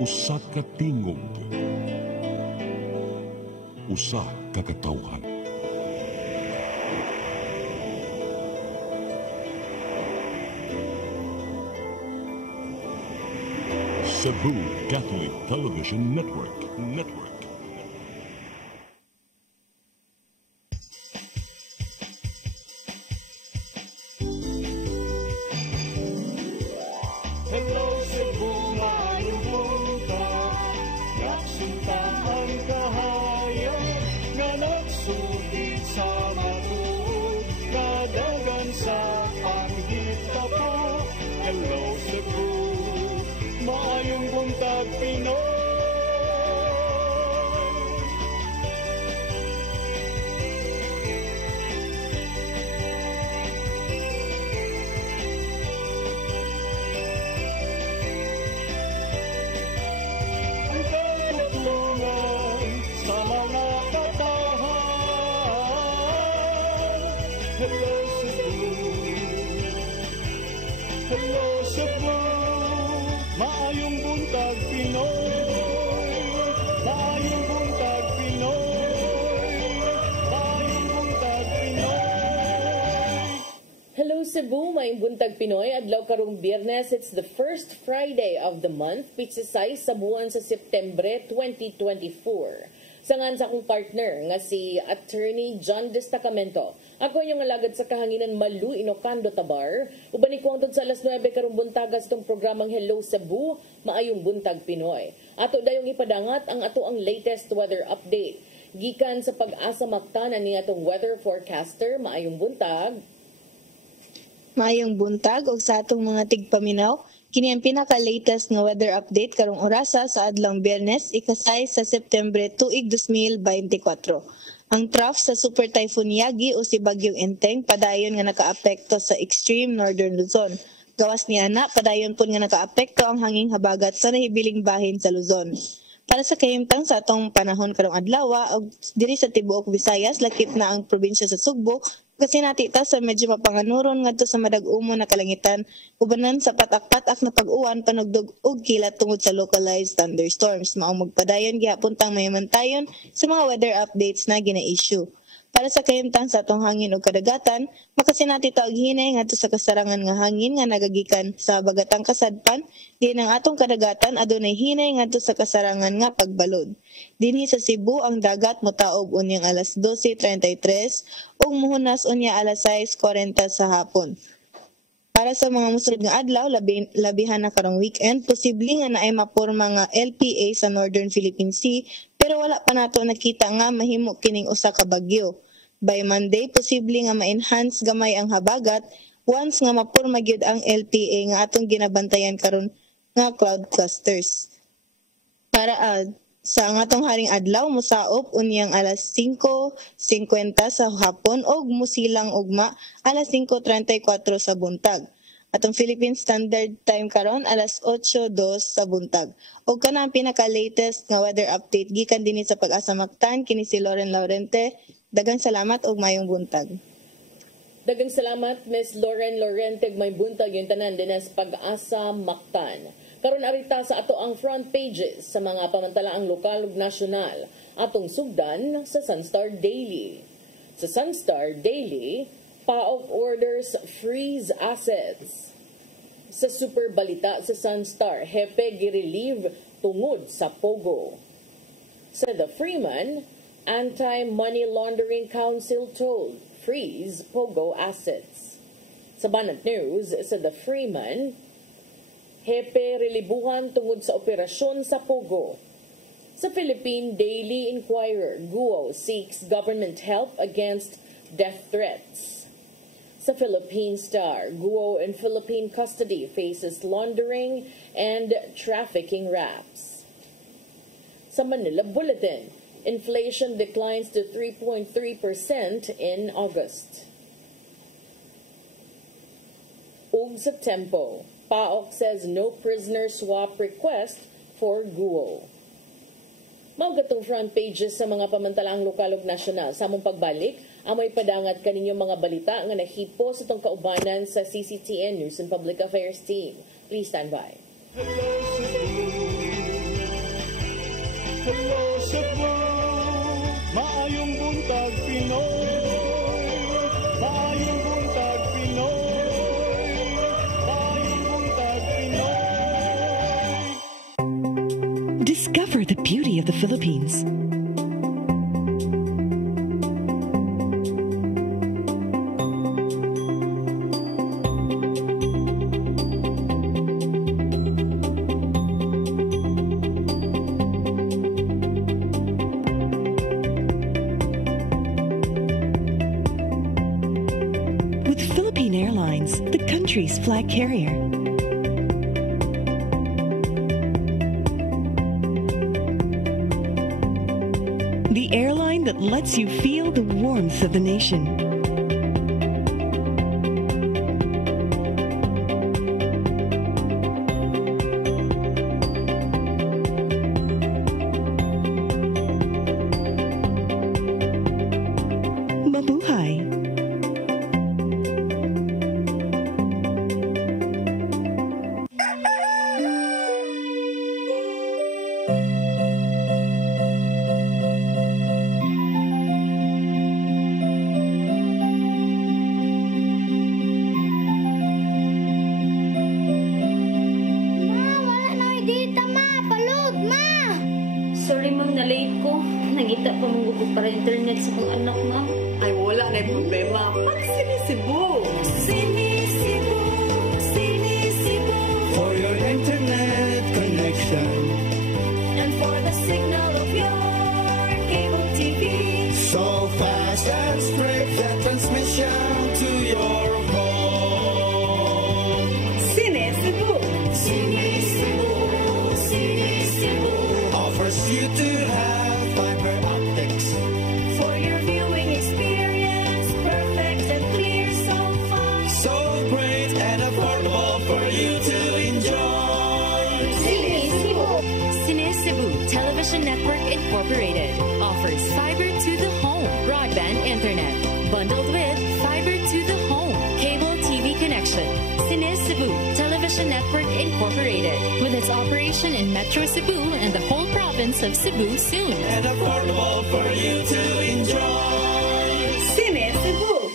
Usa ka tingog, usa ka katawhan. Cebu Catholic Television Network. Hello Cebu, maayong buntag. Nagsunta ang kahayag nga nagsugid sa matuod, nadagan sa panghitabo. Hello Cebu, maayong buntag Pinoy. Ang katutulungan sa mga katahan. Hello Cebu, hello Cebu, maayong buntag Pinoy, maayong buntag Pinoy, maayong buntag Pinoy. Hello Cebu, may buntag Pinoy. Adlaw karong Biyernes, it's the first Friday of the month, pitsisay sa buwan sa Septembre 2024. Sangan sa akong partner nga si Attorney John Destacamento. Ako yung alagad sa kahanginan Malu Inocando Tabar. Uban ko ang sa alas 9 karong buntagas itong programang Hello Cebu, maayong buntag Pinoy. Ato dayong ipadangat ang ato ang latest weather update. Gikan sa Pag-asa Mactanan ni atong weather forecaster, maayong buntag. Maayong buntag og sa atong mga tigpaminaw, kini ang pinaka-latest nga weather update karong orasa sa adlawng Biyernes, ikasay sa Septembre tuig 2024. Ang trough sa Super Typhoon Yagi o si Bagyong Enteng padayon nga nakaapekto sa extreme northern Luzon. Gawas niya na, padayon po nga nakaapekto ang hanging habagat sa nahibiling bahin sa Luzon. Para sa kahimtang sa atong panahon karong adlaw og diri sa tibuok Visayas, lakip na ang probinsya sa Sugbo kasi natita sa medyo mapanganuron ngadto sa madag-umo na kalangitan, ubanan sa patak-patak na pag-uwan panugdog og kilat tungod sa localized thunderstorms. Maong magpadayon gihapon tang mahimantayon sa mga weather updates na gina-issue. Para sa kahimtang sa atong hangin ug kadagatan, makasinati ta og hinay ngadto sa kasarangan nga hangin nga nagagikan sa bagatang kasadpan, diin ang atong kadagatan adunay hinay ngadto sa kasarangan nga pagbalod. Dinhi sa Cebu ang dagat motaog unyang alas 12:33 ug muhunas unya alas 6:40 sa hapon. Para sa mga mosunod nga adlaw, labihan na karong weekend, posible nga naay maporma nga LPA sa Northern Philippine Sea, pero wala pa nato nakita nga mahimo kining usa ka bagyo. By Monday, posible nga ma-enhance gamay ang habagat once nga maporma gyud ang LPA nga atong ginabantayan karon nga cloud clusters. Para sa atong haring adlaw, musaop unyang alas 5:50 sa hapon og musilang ugma alas 5:34 sa buntag. Atong Philippine Standard Time karon alas 8:02 sa buntag. Og kana ang pinaka-latest nga weather update gikan dinhi sa Pag-asa Mactan, kini si Lauren Laurente. Daghang salamat og mayong buntag. Daghang salamat Ms. Lauren Lorente, may buntag yung tanan din sa Pag-asa Mactan. Karon arita sa ato ang front pages sa mga pamantalaang lokal ug nasyonal atong sugdan sa Sunstar Daily. Sa Sunstar Daily, PAOK orders freeze assets. Sa super balita sa Sunstar, hepe gi-relieve tungod sa Pogo. Sa The Freeman, Anti-Money Laundering Council told freeze Pogo assets. Sa Banat News, sa The Freeman, hepe relibuhan tungod sa operasyon sa Pogo. Sa Philippine Daily Inquirer, Guo seeks government help against death threats. Sa Philippine Star, Guo in Philippine custody faces laundering and trafficking raps. Sa Manila Bulletin, inflation declines to 3.3% in August. Ug sa Tempo, PAOK says no prisoner swap request for Guo. Mao gatong front pages sa mga pamantalaang lokal ug nasyonal. Sa among pagbalik, amoy padangat kaninyong mga balita nga nahipo sa itong kaubanan sa CCTN News and Public Affairs team. Please stand by. Hello Cebu, Hello Cebu, maayong buntag Pinoy. Maayong buntag Pinoy. Maayong buntag Pinoy. Discover the beauty of the Philippines. With Philippine Airlines, the country's flag carrier. The airline that lets you feel the warmth of the nation. Mabuhay! Sorry ma'am, na late ko. Nangita pa mong gupog para internet sa kong anak ma'am. Ay, wala na yung problema. Pag Sinisibu. Sinisibu, Sinisibu, For your internet connection, and for the signal of your cable TV. so fast and straight that transmission to your home. Sinisibu. Sinisibu, Sinisibu, Offers you to have fiber optics. for your viewing experience, perfect and clear so far. So great and affordable for you to enjoy. Sinisibu Television Network Incorporated offers fiber to the home broadband internet bundled with fiber to the home cable TV connection. Sinisibu Television Network Incorporated with its operation in Metro Cebu and the whole province of Cebu soon. And affordable for you to enjoy. Sinisibu.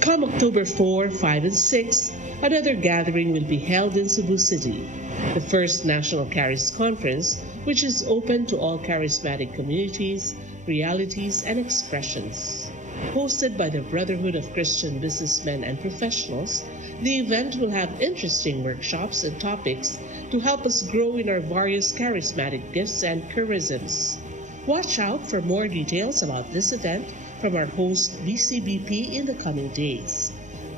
Come October 4, 5, and 6, another gathering will be held in Cebu City, the first National Charis Conference, which is open to all charismatic communities, realities, and expressions. Hosted by the Brotherhood of Christian Businessmen and Professionals, the event will have interesting workshops and topics to help us grow in our various charismatic gifts and charisms. Watch out for more details about this event from our host BCBP in the coming days.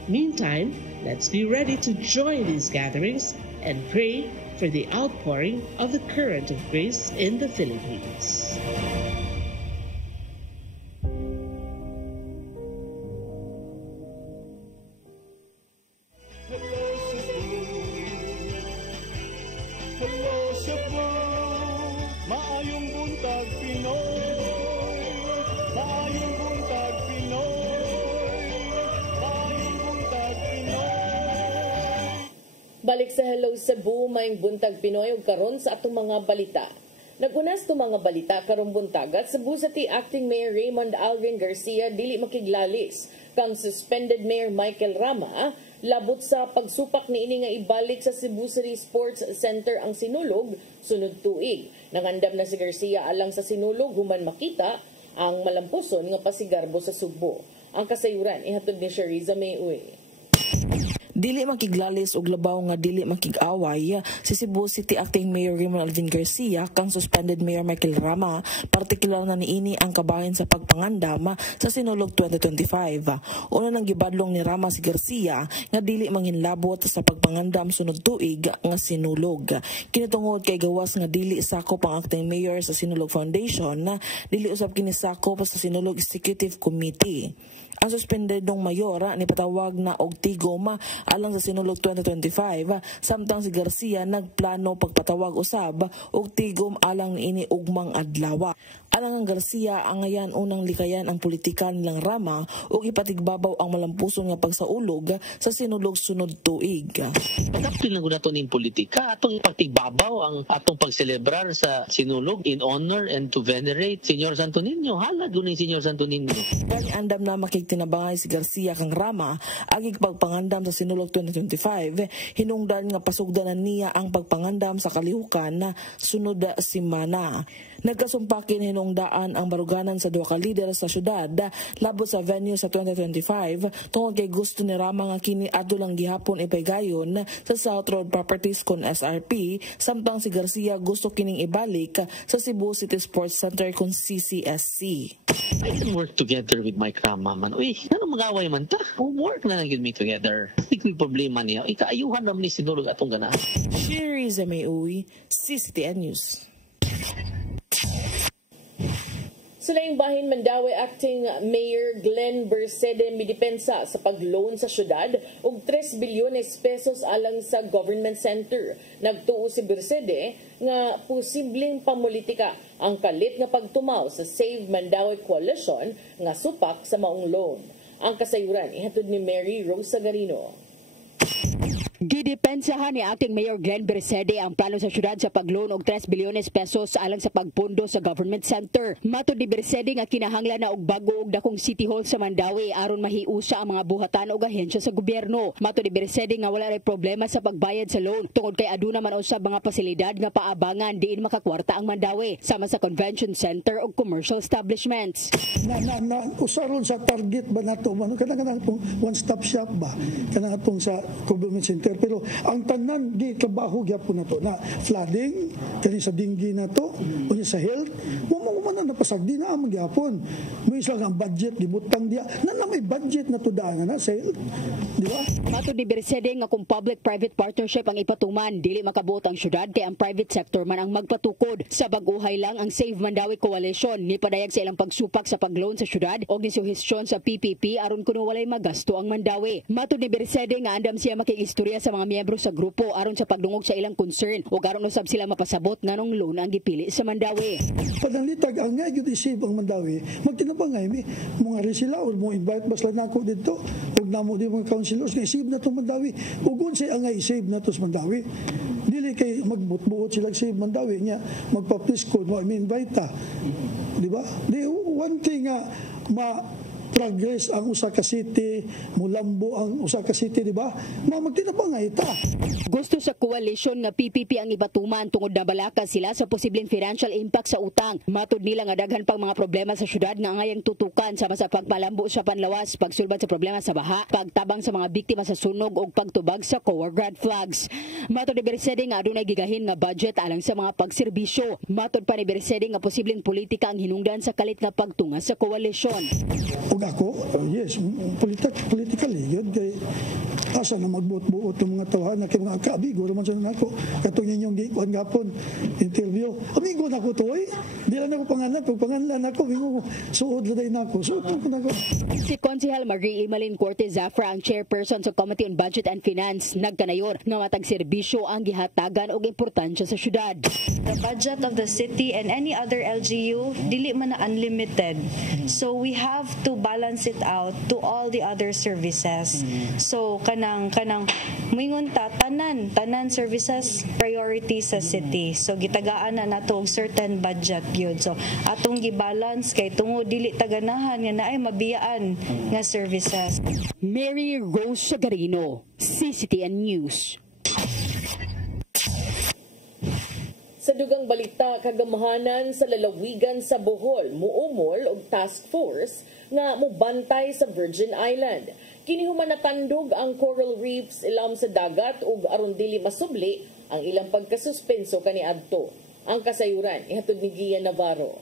Meantime, let's be ready to join these gatherings and pray for the outpouring of the current of grace in the Philippines. Hello Cebu, hello Cebu, maayong buntag Pinoy, maayong buntag Pinoy, maayong buntag Pinoy. Balik sa Hello Cebu, maayong buntag Pinoy ug karon sa atong mga balita. Nagunas to mga balita karong buntag at Cebu City Acting Mayor Raymond Alvin Garcia dili makiglalis kang suspended Mayor Michael Rama labot sa pagsupak niini nga ibalik sa Cebu City Sports Center ang sinulog sunod tuig. Nangandam na si Garcia alang sa sinulog human makita ang malampuson nga pasigarbo sa Subo. Ang kasayuran ihatod ni Shariza Mayuy. Dili makiglalis og labaw nga dili makig-away si Cebu City Acting Mayor Raymond Alvin Garcia kang suspended Mayor Michael Rama, partikular na niini ang kabahin sa pagpangandam sa sinulog 2025. Una nang gibadlong ni Rama si Garcia nga dili manginlabot sa pagpangandam sunod tuig nga sinulog. Kinitungod kay gawas nga dili sakop ang acting mayor sa Sinulog Foundation, dili usab kini sakop sa Sinulog Executive Committee. Ang suspendedong mayor ni patawag na og tigom alang sa sinulog 2025 samtang si Garcia nagplano pagpatawag usab og tigom alang ini ugmang adlaw. Alang ang Garcia ang ngayon unang likayan ang politika nilang Rama ug ipatigbabaw ang malampuson nga pagsaulog sa sinulog sunod tuig. Pagkapil lang nato ning politika atong ipagtigbabaw ang atong pagselebrar sa sinulog in honor and to venerate Señor Santo Niño. Halad guning Señor Santo Niño. Gani andam na makigtinabangay si Garcia kang Rama agig pagpangandam sa sinulog 2025 hinungdan nga pasugdanan niya ang pagpangandam sa kalihukan na sunod semana. Nagkasumpakin hinungdaan ang baruganan sa duha ka lider sa syudad labot sa venue sa 2025 tungod kay gusto ni Rama nga kini adto lang gihapon ipaygayon sa South Road Properties kon SRP samtang si Garcia gusto kining ibalik sa Cebu City Sports Center kon CCSC. I can work together with Mike Rama man. Uy, ano mag-away man ta? Work na lang me together. Hindi ko problema niya. Ikaayuhan naman ni sinulog atong gana. Sherry Zamay-Uy, CCTN News. Sa laing bahin, Mandaue Acting Mayor Glenn Bercede midepensa sa pag-loan sa syudad og 3 bilyones pesos alang sa government center. Nagtuo si Bercede nga posibleng pamulitika ang kalit nga pagtumaw sa Save Mandaue Coalition nga supak sa maong loan. Ang kasayuran ihatod ni Mary Rose Sagarino. Gidepensahan ni Acting Mayor Glenn Bercede ang plano sa syudad sa pag-loan og 3 bilyones pesos alang sa pagpundo sa government center. Matod ni Bercede nga kinahanglan na og bago og dakong City Hall sa Mandaue aron mahiusa ang mga buhatan og ahensya sa gobyerno. Matod ni Bercede nga wala ray problema sa pagbayad sa loan tungod kay aduna man usab mga pasilidad nga paabangan diin makakwarta ang Mandaue sama sa convention center og commercial establishments. Usaron sa target ba nato man kanang one-stop shop ba kanang atong sa government center. Pero ang tanan di trabaho gyapon nato na flooding kani sa dinggi nato o sa health mo man na pasagdi na ang gyapon mo isa ang budget gibutang dia na may budget na to daan na sa health di ba. Matod ni Bercede nga kung public-private partnership ang ipatuman dili makabuot ang syudad kay ang private sector man ang magpatukod. Sa bag-uhay lang ang Save Mandaue Coalition ni padayag sa ilang pagsupak sa pag-loan sa syudad o gisuhestyon sa PPP aron kuno walay magasto ang Mandaue. Matod ni Bercede nga andam siya makiistorya sa mga miyembro sa grupo aron sa pagdungog sa ilang concern ug aron usab sila mapasabot nganong loan ang gipili sa Mandaue. Panalitag ang nga gyud isip ang Mandaue magtinabangay mi mga resila or mo invite basla nako didto ug namo di mga councilors nga isip na to Mandaue ug unsay ang isip na to sa Mandaue dili kay magbutbuot sila sa Mandaue nya magpa-please code mo invite ta di ba di one thing nga progress ang usa ka city, mulambo ang usa ka city, di ba? Magtinabangay ta. Gusto sa koalisyon nga PPP ang ibatuman tungod na balaka sila sa posibleng financial impact sa utang. Matod nila nga daghan pang mga problema sa syudad nga angayang tutukan sama sa pagpalambo sa panlawas, pagsulbad sa problema sa baha, pagtabang sa mga biktima sa sunog ug pagtubag sa COA red flags. Matod ni Bercede nga adunay gigahin nga budget alang sa mga pagserbisyo. Matod pa ni Bercede nga posibleng politika ang hinungdan sa kalit nga pagtunga sa koalisyon. Ako, yes, politically, yun kay asa na magbuot-buot yung mga tawahan na kay mga kaabigo naman sa nako katong ninyong gikuan gapon interview amigo na ko to di lang ako panganak pag panganlan ako bingo suod laday nako suod ko nako. Si Konsehal Marie Imalin Cortez Zafra ang chairperson sa Committee on Budget and Finance nagkanayor nga matag serbisyo ang gihatagan og importansya sa syudad. The budget of the city and any other LGU dili man na unlimited, so we have to balance it out to all the other services. So kanang moingon ta tanan services priority sa city. So gitagaan na nato og certain budget gyud. So atong gibalance kay tungod dili taganahan nga naay mabiyaan nga services. Mary Rose Sagarino, CCTN News. Sa dugang balita, kagamahanan sa lalawigan sa Bohol, muumol og task force nga mubantay sa Virgin Island. Kini human natandog ang coral reefs ilam sa dagat ug aron dili masubli ang ilang pagkasuspenso kaniadto. Ang kasayuran ihatod ni Gian Navarro.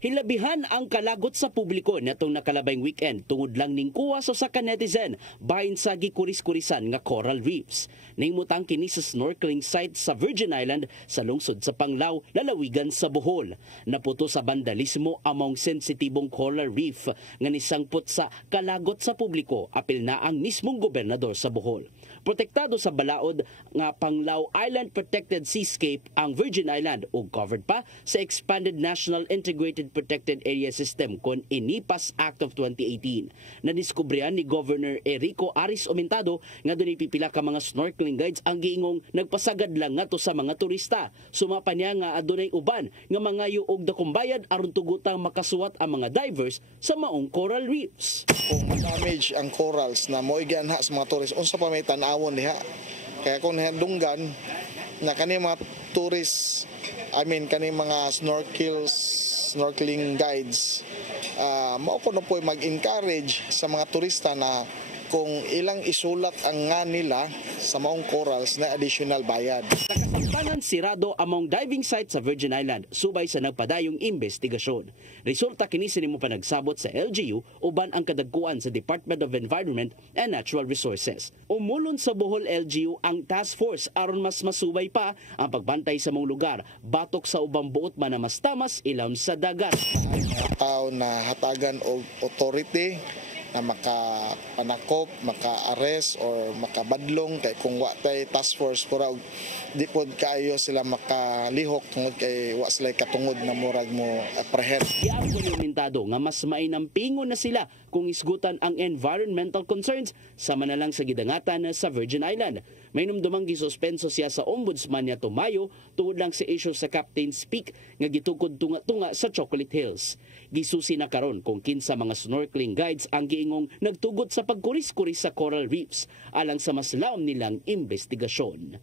Hilabihan ang kalagot sa publiko natong nakalabayng weekend tungod lang ning kuha sa ka netizen bahin sa gikuris-kurisan nga coral reefs. Nahimutang kini sa snorkeling site sa Virgin Island sa lungsod sa Panglao, lalawigan sa Bohol. Naputo sa vandalismo among sensitibong coral reef nga nisangpot sa kalagot sa publiko, apil na ang mismong gobernador sa Bohol. Protektado sa balaod nga Panglao Island Protected Seascape ang Virgin Island ug covered pa sa Expanded National Integrated Protected Area System kon INIPAS Act of 2018. Nadiskubrihan ni Governor Erico Aris Omentado nga dunay pipila ka mga snorkeling guides ang giingong nagpasagad lang ngadto sa mga turista. Sumapa niya nga adunay uban nga mga yuog dakong bayad aron tugutang makasuwat ang mga divers sa maong coral reefs. Kung damage ang corals na mo'y gianha sa mga tourist, unsa pa may tan-awon diha. Kaya kung dunggan na kani mga tourist, kani mga snorkeling guides, mao ko na po mag-encourage sa mga turista na kung ilang isulat ang nga nila sa maong corals na additional bayad. Nakasamtangan sirado among diving site sa Virgin Island subay sa nagpadayong investigasyon. Resulta kini sinimo pa nagsabot sa LGU uban ang kadagkuan sa Department of Environment and Natural Resources. Umulon sa Bohol LGU ang task force aron mas masubay pa ang pagbantay sa mong lugar batok sa ubang buot man na mas tamas ilawom sa dagat. Tao na hatagan og authority na makapanakop, maka-arrest or makabadlong kay kung wa tay task force pura di pod kaayo sila makalihok tungod kay wa sila katungod na murag mo apprehend. Giang komentado nga mas mainampingon na sila kung isgutan ang environmental concerns sama na lang sa gidangatan sa Virgin Island. May numdumang gisuspenso siya sa ombudsman niya Mayo tungod lang sa issue sa Captain's Peak nga gitukod tunga-tunga sa Chocolate Hills. Gisusi na karon kung kinsa mga snorkeling guides ang giingong nagtugot sa pagkuris-kuris sa coral reefs alang sa mas laom nilang investigasyon.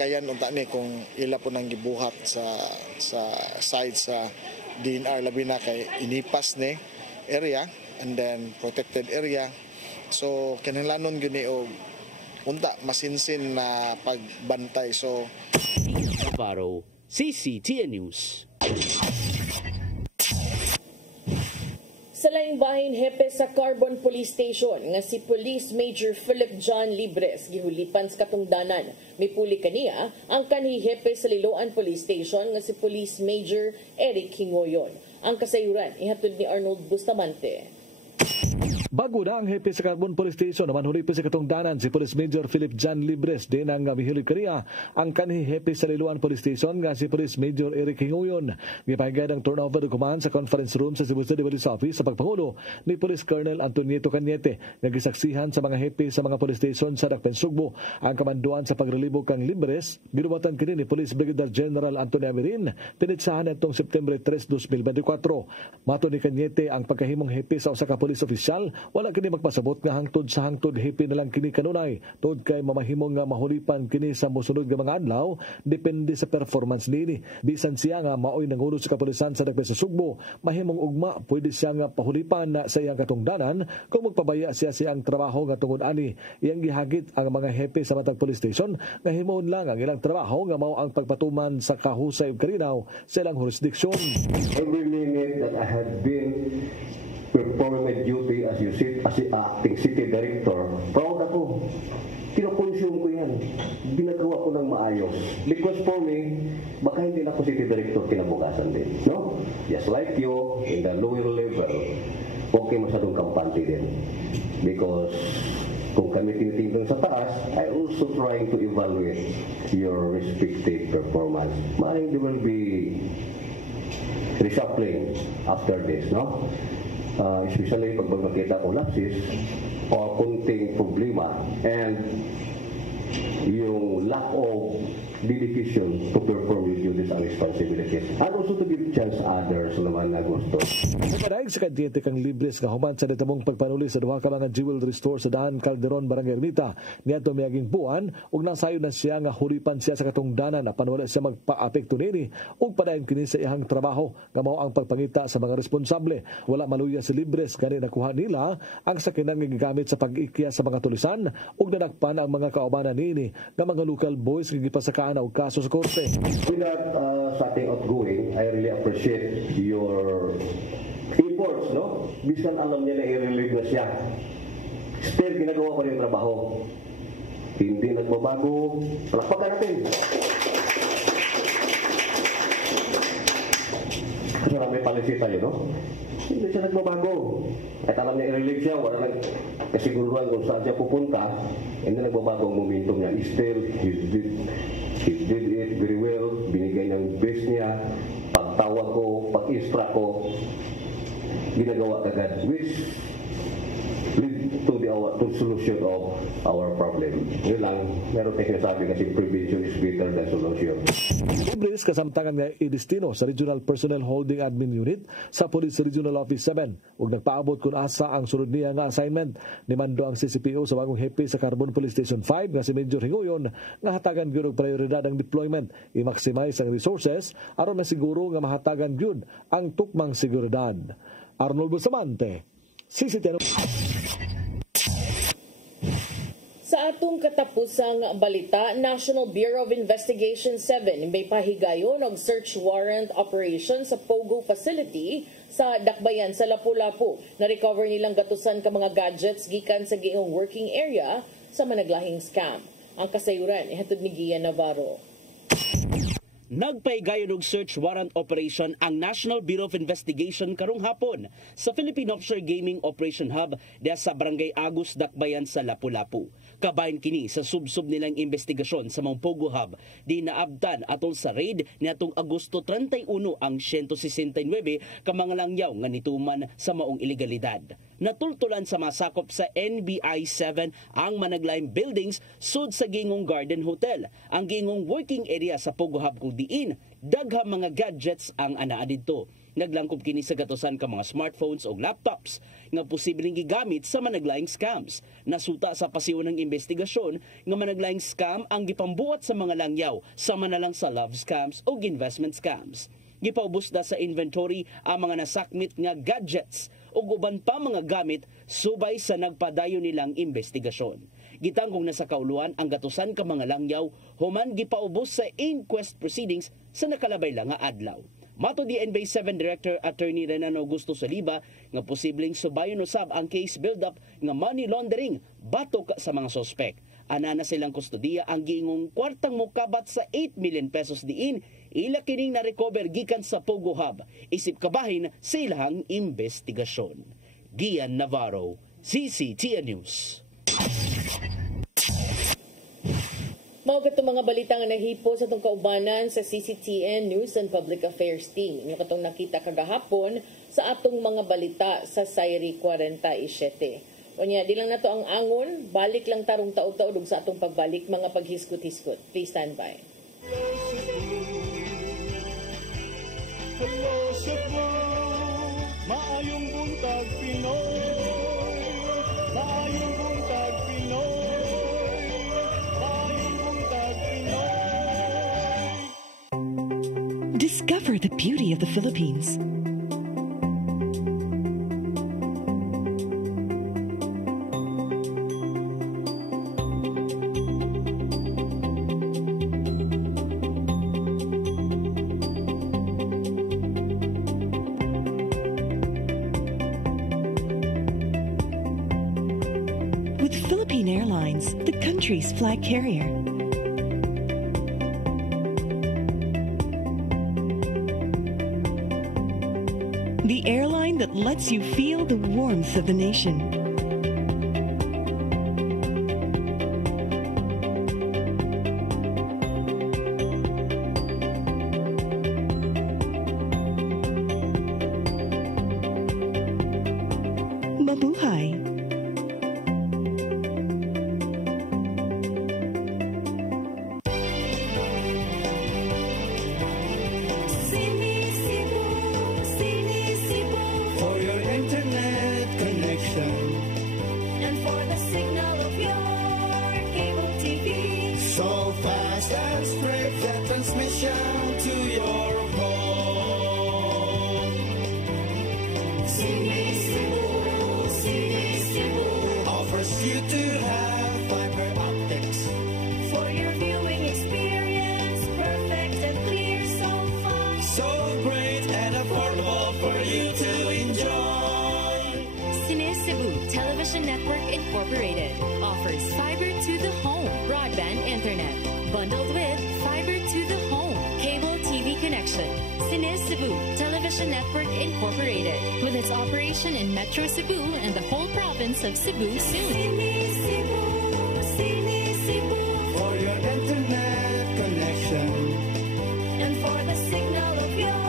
Kayan unta ni kung ila po nang gibuhat sa side sa DNR labi na kay INIPAS ni area and then protected area. So kinahanglanon gyud ni og unta masinsin na pagbantay. So Navarro, CCTN News. Sa laing bahin hepe sa Carbon Police Station nga si Police Major Philip John Libres gihulipan sa katungdanan. May puli kaniya ang kanhi hepe sa Liloan Police Station nga si Police Major Eric Hingoyon. Ang kasayuran ihatod ni Arnold Bustamante. Bago na ang hepe sa Carbon Police Station naman hulipi sa katungdanan si Police Major Philip John Libres din ang mihilig kaniya ang kanhi hepe sa Liloan Police Station nga si Police Major Eric Hingoyon. Gipahigad ang turnover dokuman sa conference room sa Cebu City Police Office sa pagpangulo ni Police Colonel Antonieto Cañete nga gisaksihan sa mga hepe sa mga police station sa Dakpen Sugbo. Ang kamanduan sa pagrelibo kang Libres giluwatan kini ni Police Brigadier General Antonio Amirin pinitsahan itong September 3, 2024. Mato ni Cañete ang pagkahimong hepe sa usa ka police official wala kini magpasabot nga hangtod sa hangtod hepe na lang kini kanunay tod kay mamahimong nga mahulipan kini sa mosunod nga mga adlaw depende sa performance niini. Bisan siya nga maoy nangulo sa kapulisan sa Dakpen sa Sugbo mahimong ugma pwede siya nga pahulipan na sa iyang katungdanan kung magpabaya siya siyang trabaho nga tungod ani. Iyang gihagit ang mga hepe sa matag police station nga himuon lang ang ilang trabaho nga mao ang pagpatuman sa kahusay ug kalinaw sa ilang jurisdiksyon. Every minute that I had been performing my duty as acting city director, proud ako. Kinokonsume ko yan. Ginagawa ko ng maayos. Because for me, baka hindi na ako city director kinabukasan din. No? Just like you, in the lower level, okay masyadong kampante din. Because kung kami tinitingnan sa taas, I also trying to evaluate your respective performance. Maring there will be reshuffling after this, no? Especially pag makita ko lapses o kunting problema and yung lack of dedication to perform your duties and responsibilities and also to give chance others naman na gusto. Nagkadaig sa Cañete kang Libres nga human sa natamong pagpanuli sa duha ka mga jewelry store sa Daan Calderon, Barangay Ermita niadto miaging buwan ug nasayo na siya nga hulipan siya sa katungdanan apan wala siya magpa-apekto nini ug padayon kini sa iyang trabaho nga mao ang pagpangita sa mga responsable. Wala maluya si Libres gani nakuha nila ang sakinan nga gigamit sa pag-ikya sa mga tulisan ug nadakpan ang mga kaubanan niini nga mga local boys nga gipasakaan og kaso sa korte. Without something outgoing, I really appreciate your efforts, no? Bisan alam niya na i-relieve na siya. Still, ginagawa ko rin yung trabaho. Hindi nagbabago. Palakpakan natin. Kasi may policy tayo, no? Hindi siya nagbabago. At alam niya i-relieve siya, wala nang kasiguruhan kung saan siya pupunta, hindi nagbabago ang momentum niya. Still, he did it very well. Binigay niyang best niya. Pagtawag ko, pag-instruct ko, ginagawa agad, which lead to the solution of our problem. Yun lang, meron tayong sinasabi kasi prevention is better than solution. Iblis kasamtangan nga idestino sa Regional Personnel Holding Admin Unit sa Police Regional Office 7 ug nagpaabot kung asa ang sunod niya nga assignment. Nimando ang CCPO sa bagong hepe sa Carbon Police Station 5 nga si Major Hinguyon nga hatagan gyud og prioridad ang deployment, i-maximize ang resources aron masiguro nga mahatagan gyud ang tukmang seguridad. Arnold Bustamante, CCTV. Sa atong katapusang balita, National Bureau of Investigation 7 may pahigayon og search warrant operation sa Pogo facility sa Dakbayan sa Lapu-Lapu. Na-recover nilang gatusan ka mga gadgets gikan sa giingong working area sa managlahing scam. Ang kasayuran ihatod ni Gian Navarro. Nagpaigayon og search warrant operation ang National Bureau of Investigation karong hapon sa Philippine Offshore Gaming Operation Hub diha sa Barangay Agus, Dakbayan sa Lapu-Lapu. Kabahin kini sa subsub nilang investigasyon sa mga Pogo Hub di naabtan atol sa raid niadtong Agosto 31 ang 169 ka mga langyaw nga nituman sa maong ilegalidad. Natultulan sa masakop sa NBI 7 ang managlayang buildings sud sa Gingong Garden Hotel. Ang Gingong working area sa Pogo Hub kung diin daghang mga gadgets ang anaa didto. Naglangkob kini sa gatusan ka mga smartphones o laptops nga posibleng gigamit sa managlayang scams. Nasuta sa pasiyo ng investigasyon nga managlayang scam ang gipambuhat sa mga langyaw sama na lang sa love scams o investment scams. Gipaubos na sa inventory ang mga nasakmit nga gadgets o uban pa mga gamit subay sa nagpadayon nilang investigasyon. Gitanggong na sa kauluan ang gatusan ka mga langyaw human gipaubos sa inquest proceedings sa nakalabay lang nga adlaw. Mato di NBI 7 Director Attorney Renan Augusto Saliba nga posibleng subayon usab ang case build-up nga money laundering batok sa mga sospek. Ana na silang kustodiya ang giingong kwartang mokabat sa 8 million pesos diin. Ila kining na-recover gikan sa Pogo Hub. Isip kabahin sa ilang investigasyon. Gian Navarro, CCTN News. Mao katong mga balita nga nahipo sa itong kaubanan sa CCTN News and Public Affairs Team. Inyo katong nakita kagahapon sa atong mga balita sa Sayri 47. Unya, di lang nato ang angon, balik lang tarong taod-taod sa atong pagbalik mga paghiskot-hiskot. Please stand by. Hello Cebu, maayong buntag Pinoy, maayong buntag Pinoy, maayong buntag Pinoy. Discover the beauty of the Philippines. Airlines, the country's flag carrier. The airline that lets you feel the warmth of the nation. Mabuhay. For your internet connection. its operation in Metro Cebu and the whole province of Cebu soon. For your internet connection And for the signal of your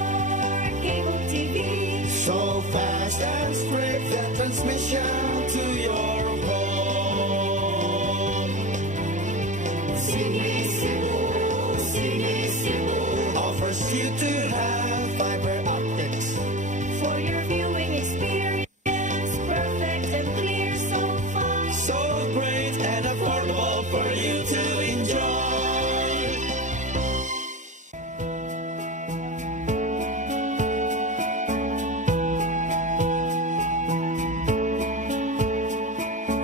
cable TV. so fast and straight the transmission to your home. Sini Cebu offers you to have fiber optics. For your viewing experience, perfect and clear so far. So great and affordable for you to enjoy.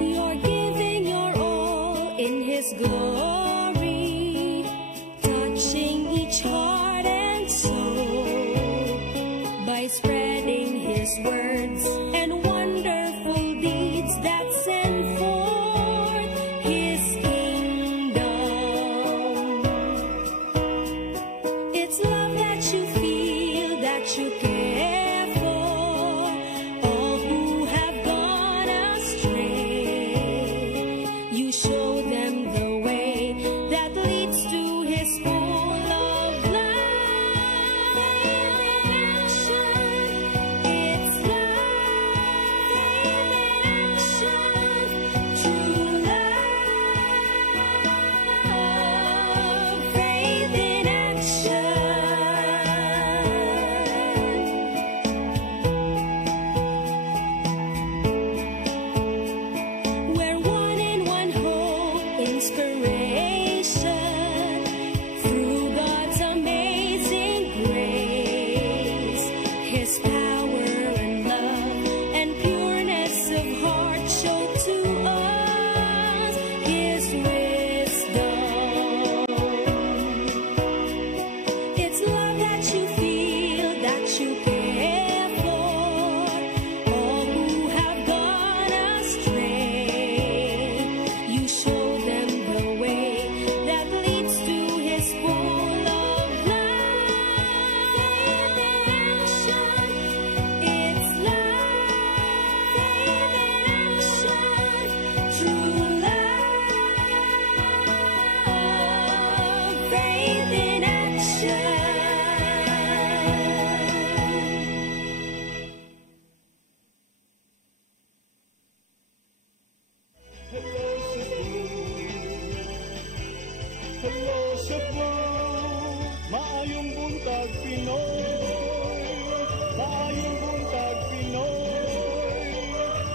You're giving your all in His glory, touching each heart and soul by spreading His words and wonderful deeds that send forth His kingdom. It's love that you feel, that you care for all who have gone astray. You show them the way that leads to His full of love and action. It's love and action, true love, faith in action. We're one in one hope, inspiration through God's amazing grace. His power and love and pureness of heart show to us His wisdom. It's love that you feel, that you care for all who have gone astray. You show them the way that leads to His full of love and action. It's love and action, true love, faith in action. Hello Cebu, maayong buntag Pinoy. Maayong buntag Pinoy.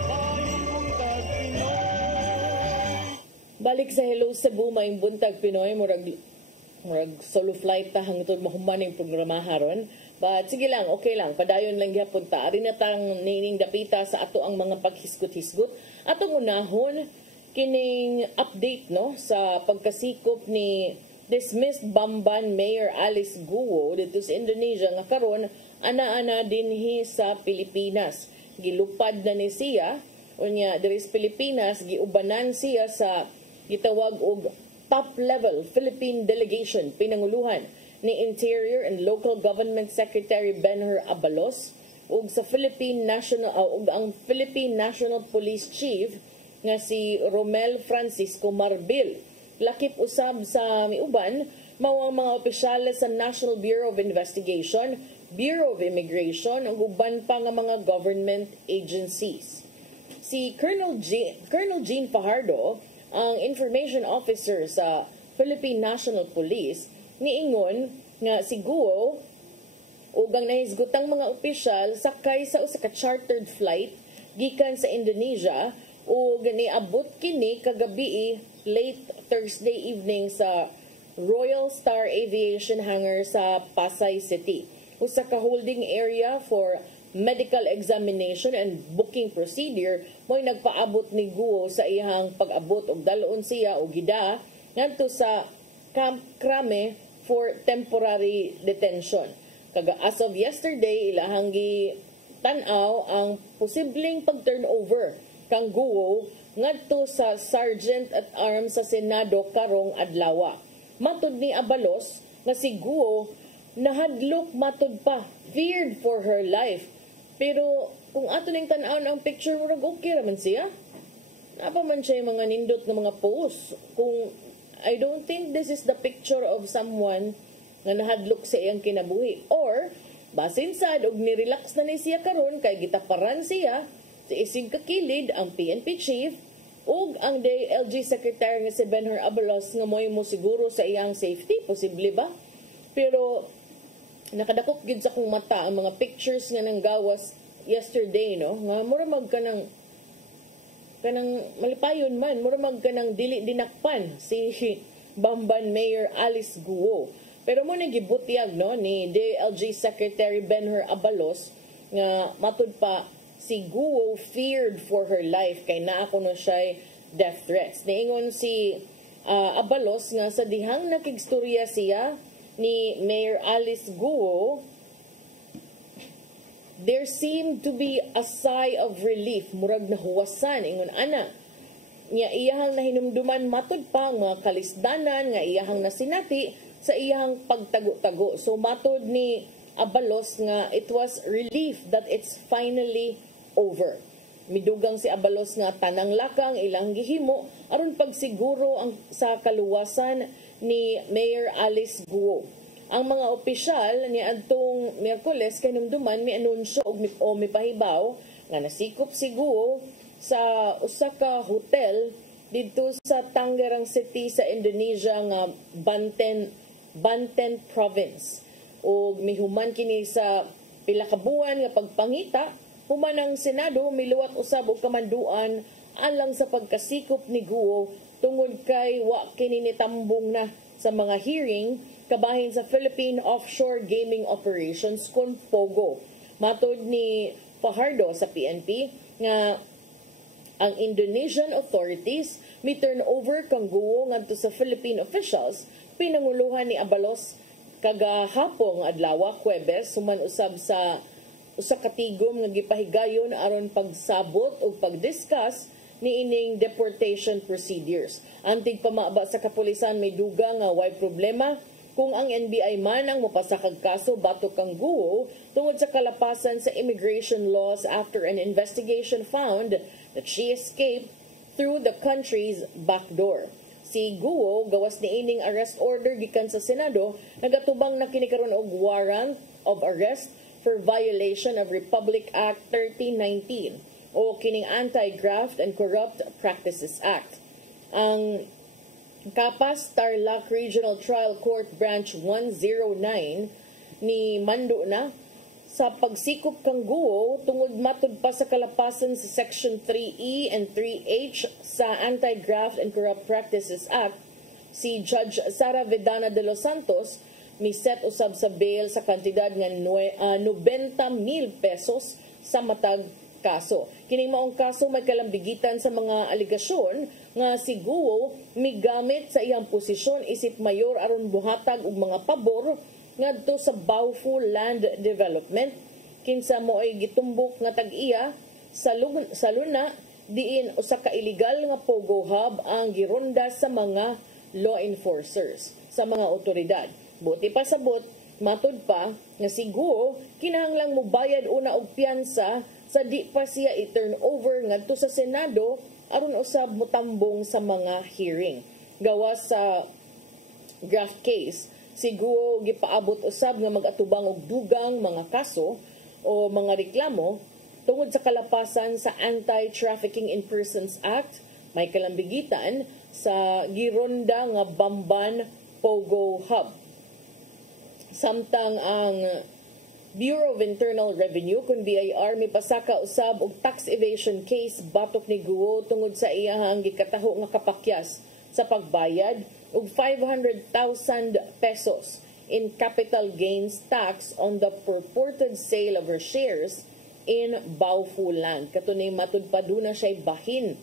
Maayong buntag Pinoy. Balik sa Hello Cebu, maayong buntag Pinoy, murag solo flight ta hangtod mahuman ning programa haron. But sige lang, okay lang, padayon lang gyapon ta. Ari na tang nining dapita sa ato ang mga paghisgot-hisgot. Atong unahon kining update no sa pagkasikop ni dismissed Bamban Mayor Alice Guo dito sa Indonesia nga karon ana-ana dinhi sa Pilipinas. Gilupad na ni siya unya diri sa Pilipinas giubanan siya sa gitawag og top level Philippine delegation pinanguluhan ni Interior and Local Government Secretary Benhur Abalos ug sa Philippine National ug ang Philippine National Police Chief nga si Romel Francisco Marbil. Lakip usab sa miuban mao ang mga opisyales sa National Bureau of Investigation, Bureau of Immigration ug uban pa nga mga government agencies. Si Colonel Jean Fajardo, ang information officer sa Philippine National Police, niingon nga si Guo ug ang nahisgotang mga opisyal sakay sa usa ka chartered flight gikan sa Indonesia ug niabot kini kagabi late Thursday evening sa Royal Star Aviation Hangar sa Pasay City. Usa ka holding area for medical examination and booking procedure mo'y nagpaabot ni Guo sa iyang pag-abot og dalon siya og gida ngadto sa Camp Crame for temporary detention. As of yesterday, ilahang tan-aw ang posibleng pag-turnover kang Guo ngadto sa Sergeant at Arms sa Senado karong adlaw. Matud ni Abalos nga si Guo nahadlok matud pa, feared for her life. Pero kung ato ning tan-aon ang picture mo okay raman siya. Napa man siya yung mga nindot ng mga post. Kung I don't think this is the picture of someone nga nahadlok sa iyang kinabuhi. Or basin sad og ni-relax na ni siya karon kay gitaparan siya sa isig kakilid ang PNP chief ug ang DILG secretary nga si Benhur Abalos nga moy mo siguro sa iyang safety, posible ba? Pero nakadakop gid sa kong mata ang mga pictures nga nang gawas yesterday, no? Nga mura mag kanang malipayon man, mura mag kanang dili dinakpan si Bamban Mayor Alice Guo. Pero mo nagibutiag, no, ni DILG Secretary Benhur Abalos nga matud pa si Guo feared for her life kay naa kuno siya death threats. Niingon si Abalos nga sa dihang nakigstorya siya ni Mayor Alice Guo, there seemed to be a sigh of relief, murag nahuwasan, ingon ana. Nga iyahang nahinumduman matud pa ang mga kalisdanan, nga iyahang nasinati sa iyahang pagtago-tago. So matud ni Abalos nga it was relief that it's finally over. Midugang si Abalos nga tanang lakang ilang gihimo aron pagsiguro ang sa kaluwasan ni Mayor Alice Guo. Ang mga opisyal ni adtong Miyerkules kay numduman mi anunsyo o mipahibaw nga nasikop si Guo sa usa ka hotel didto sa Tangerang City sa Indonesia nga Banten Province. O mihuman kini sa pila ka buwan nga pagpangita, human ang Senado miluwat usab og kamanduan alang sa pagkasikop ni Guo tungod kay wa kini nitambong na sa mga hearing kabahin sa Philippine Offshore Gaming Operations kon POGO. Matod ni Fajardo sa PNP nga ang Indonesian authorities mi turn over kang Guo ngadto sa Philippine officials, pinanguluhan ni Abalos kagahapon adlaw Huwebes suman usab sa usa ka tigom nga gipahigayon aron pagsabot o pagdiscuss ni ining deportation procedures. Antig pamaba sa kapulisan may duga nga way problema kung ang NBI man ang mopasakag kaso batok kang Guo tungod sa kalapasan sa immigration laws after an investigation found that she escaped through the country's back door. Si Guo gawas ni ining arrest order gikan sa Senado, nagatubang na kini karon og warrant of arrest for violation of Republic Act 1319 o kining Anti-Graft and Corrupt Practices Act. Ang Kapas Tarlac Regional Trial Court Branch 109 ni mando na sa pagsikop kang Guo tungod matud pa sa kalapasan sa Section 3E and 3H sa Anti-Graft and Corrupt Practices Act. Si Judge Sara Vedana de los Santos miset usab sa bail sa kantidad nga 90,000 pesos sa matag kaso. Kining maong kaso may kalambigitan sa mga aligasyon nga si Guo migamit sa iyang posisyon isip mayor aron buhatag og mga pabor ngadto sa Bauful Land Development kinsa mo'y gitumbok nga tag-iya sa luna diin usa ka illegal nga pogo hub ang gironda sa mga law enforcers sa mga otoridad. Buti pa sabot matud pa nga si Guo kinahanglang mobayad una og piyansa sa di pa siya i-turn over ngadto sa Senado aron usab motambong sa mga hearing. Gawas sa graft case, si Guo gipaabot usab nga mag-atubang og dugang mga kaso o mga reklamo tungod sa kalapasan sa Anti-Trafficking in Persons Act, may kalambigitan sa gironda nga Bamban Pogo Hub. Samtang ang Bureau of Internal Revenue kung BIR mipasaka usab og tax evasion case batok ni Guo tungod sa iyahang gikataho nga kapakyas sa pagbayad og 500,000 pesos in capital gains tax on the purported sale of her shares in Bauful Land. Katunay matud pa duna siya bahin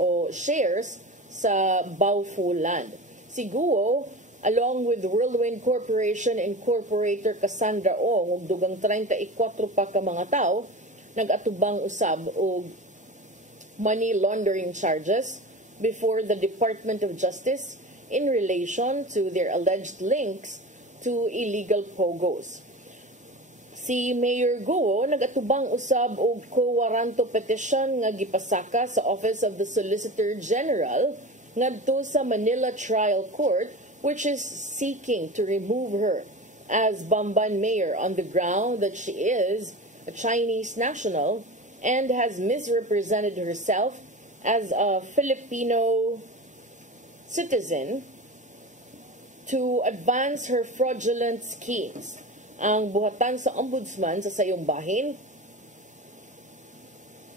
o shares sa Bauful Land. Si Guo along with Whirlwind Corporation Incorporator Cassandra Ong ug dugang 34 pa ka mga tao nagatubang usab og money laundering charges before the Department of Justice in relation to their alleged links to illegal pogos. Si Mayor Guo nagatubang usab og co-warranto petition nga gipasaka sa Office of the Solicitor General ngadto sa Manila Trial Court, which is seeking to remove her as Bamban mayor on the ground that she is a Chinese national and has misrepresented herself as a Filipino citizen to advance her fraudulent schemes. Ang buhatan sa ombudsman sa sayong bahin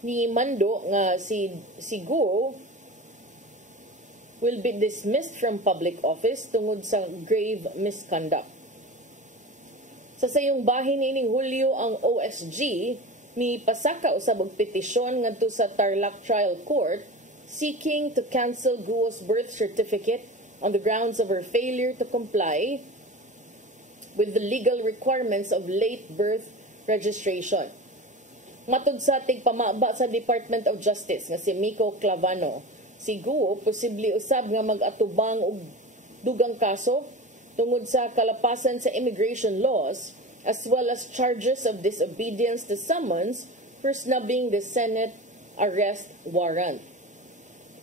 ni Mando nga si Guo will be dismissed from public office tungod sa grave misconduct. Sa sayong bahin ining Hulyo ang OSG ni pasaka usab og petisyon ngadto sa Tarlac Trial Court seeking to cancel Guo's birth certificate on the grounds of her failure to comply with the legal requirements of late birth registration. Matud sa tigpamaba sa Department of Justice nga si Miko Clavano, si Guo posible usab nga mag-atubang og dugang kaso tungod sa kalapasan sa immigration laws as well as charges of disobedience to summons for snubbing the Senate arrest warrant.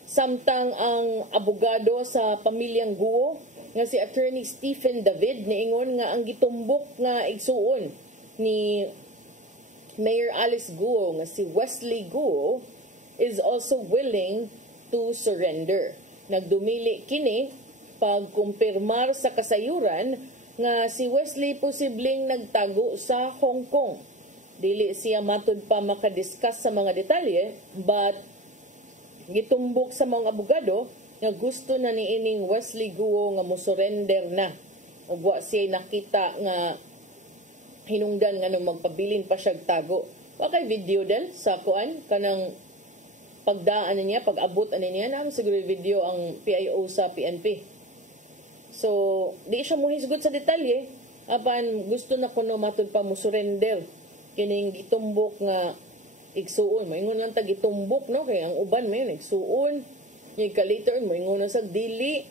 Samtang ang abogado sa pamilyang Guo nga si Attorney Stephen David niingon nga ang gitumbok nga igsuon ni Mayor Alice Guo nga si Wesley Guo is also willing to surrender. Nagdumili kini pagkumpirmar sa kasayuran nga si Wesley posibleng nagtago sa Hong Kong. Dili siya matud pa makadiscuss sa mga detalye, but gitumbok sa mga abogado nga gusto na niining Wesley Guo nga mo-surrender na. Ug wa siya nakita nga hinungdan nga nung magpabilin pa siya tago. Wa kay video din sa kuan kanang pagdaan niya, pag-abot niya na siguro video ang PIO sa PNP. So, di siya muhisgot sa detalye apan gusto na kuno matud pa mo-surrender kining gitumbok nga igsuon. Moingon lang tag gitumbok no kay ang uban may igsuon. Yung later mo, yung sa dili.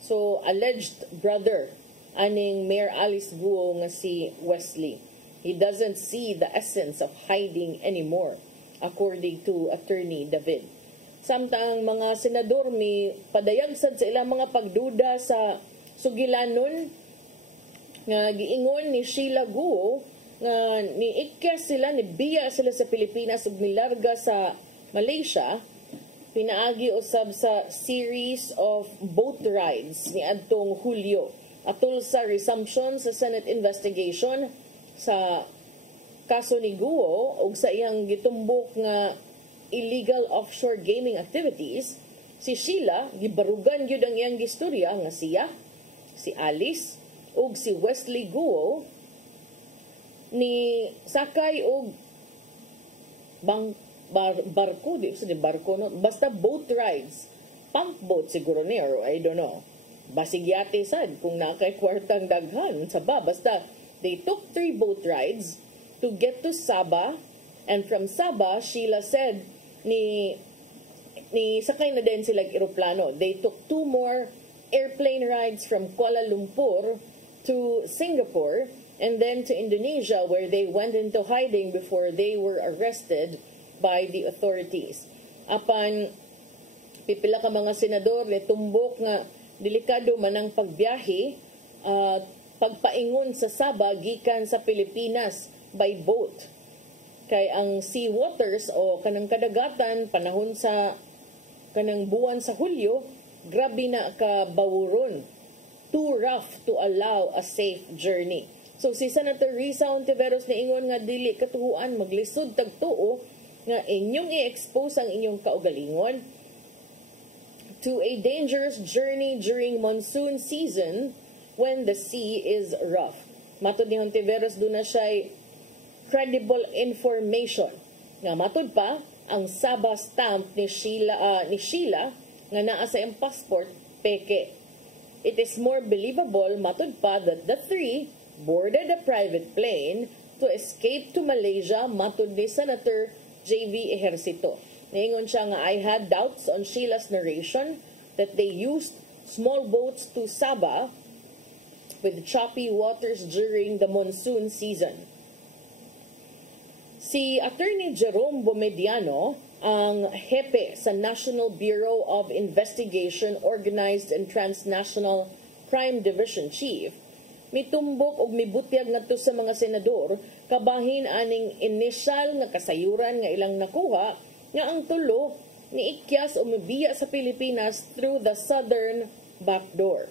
So, alleged brother, aning Mayor Alice Guo nga si Wesley. He doesn't see the essence of hiding anymore, according to Attorney David. Samtang mga senador may padayagsad sa ilang mga pagduda sa sugilanon nga giingon ni Sheila Guo nga niikyas sila, nibiya sila sa Pilipinas ug milarga sa Malaysia. Pinaagi usab sa series of boat rides ni adtong Hulyo atol sa resumption sa Senate investigation sa kaso ni Guo ug sa iyang gitumbok nga illegal offshore gaming activities. Si Sheila gibarugan gyud ang iyang gistorya nga siya, si Alice ug si Wesley Guo ni sakay og barko, di sa barko, no? Basta boat rides. Pump boat siguro niya, or I don't know. Basig yate sad, kung nakay kwartang daghan. Saba, basta, they took 3 boat rides to get to Sabah. And from Sabah, Sheila said, ni sakay na din sila aeroplano. They took 2 more airplane rides from Kuala Lumpur to Singapore and then to Indonesia, where they went into hiding before they were arrested by the authorities. Apan pipila ka mga senador ni tumbok nga delikado man ang pagbiyahe pagpaingon sa Sabah gikan sa Pilipinas by boat. Kay ang sea waters o kanang kadagatan panahon sa kanang buwan sa Hulyo, grabe na ka bawuron. Too rough to allow a safe journey. So si Senator Risa Ontiveros niingon nga dili katuhuan maglisod tagtuo nga inyong i-expose ang inyong kaugalingon to a dangerous journey during monsoon season when the sea is rough. Matod ni Hontiveros, doon na siya credible information. Nga matod pa, ang Sabah stamp ni Sheila nga naa sa iyang passport, peke. It is more believable, matod pa, that the 3 boarded a private plane to escape to Malaysia, matod ni Senator JV Ejercito. Niingon siya nga, I had doubts on Sheila's narration that they used small boats to Sabah with choppy waters during the monsoon season. Si Attorney Jerome Bomediano, ang hepe sa National Bureau of Investigation Organized and Transnational Crime Division Chief, mitumbok og mibutyag ngadto sa mga senador kabahin aning inisyal nga kasayuran nga ilang nakuha nga ang tulo ni ikyas o mibiya sa Pilipinas through the southern backdoor.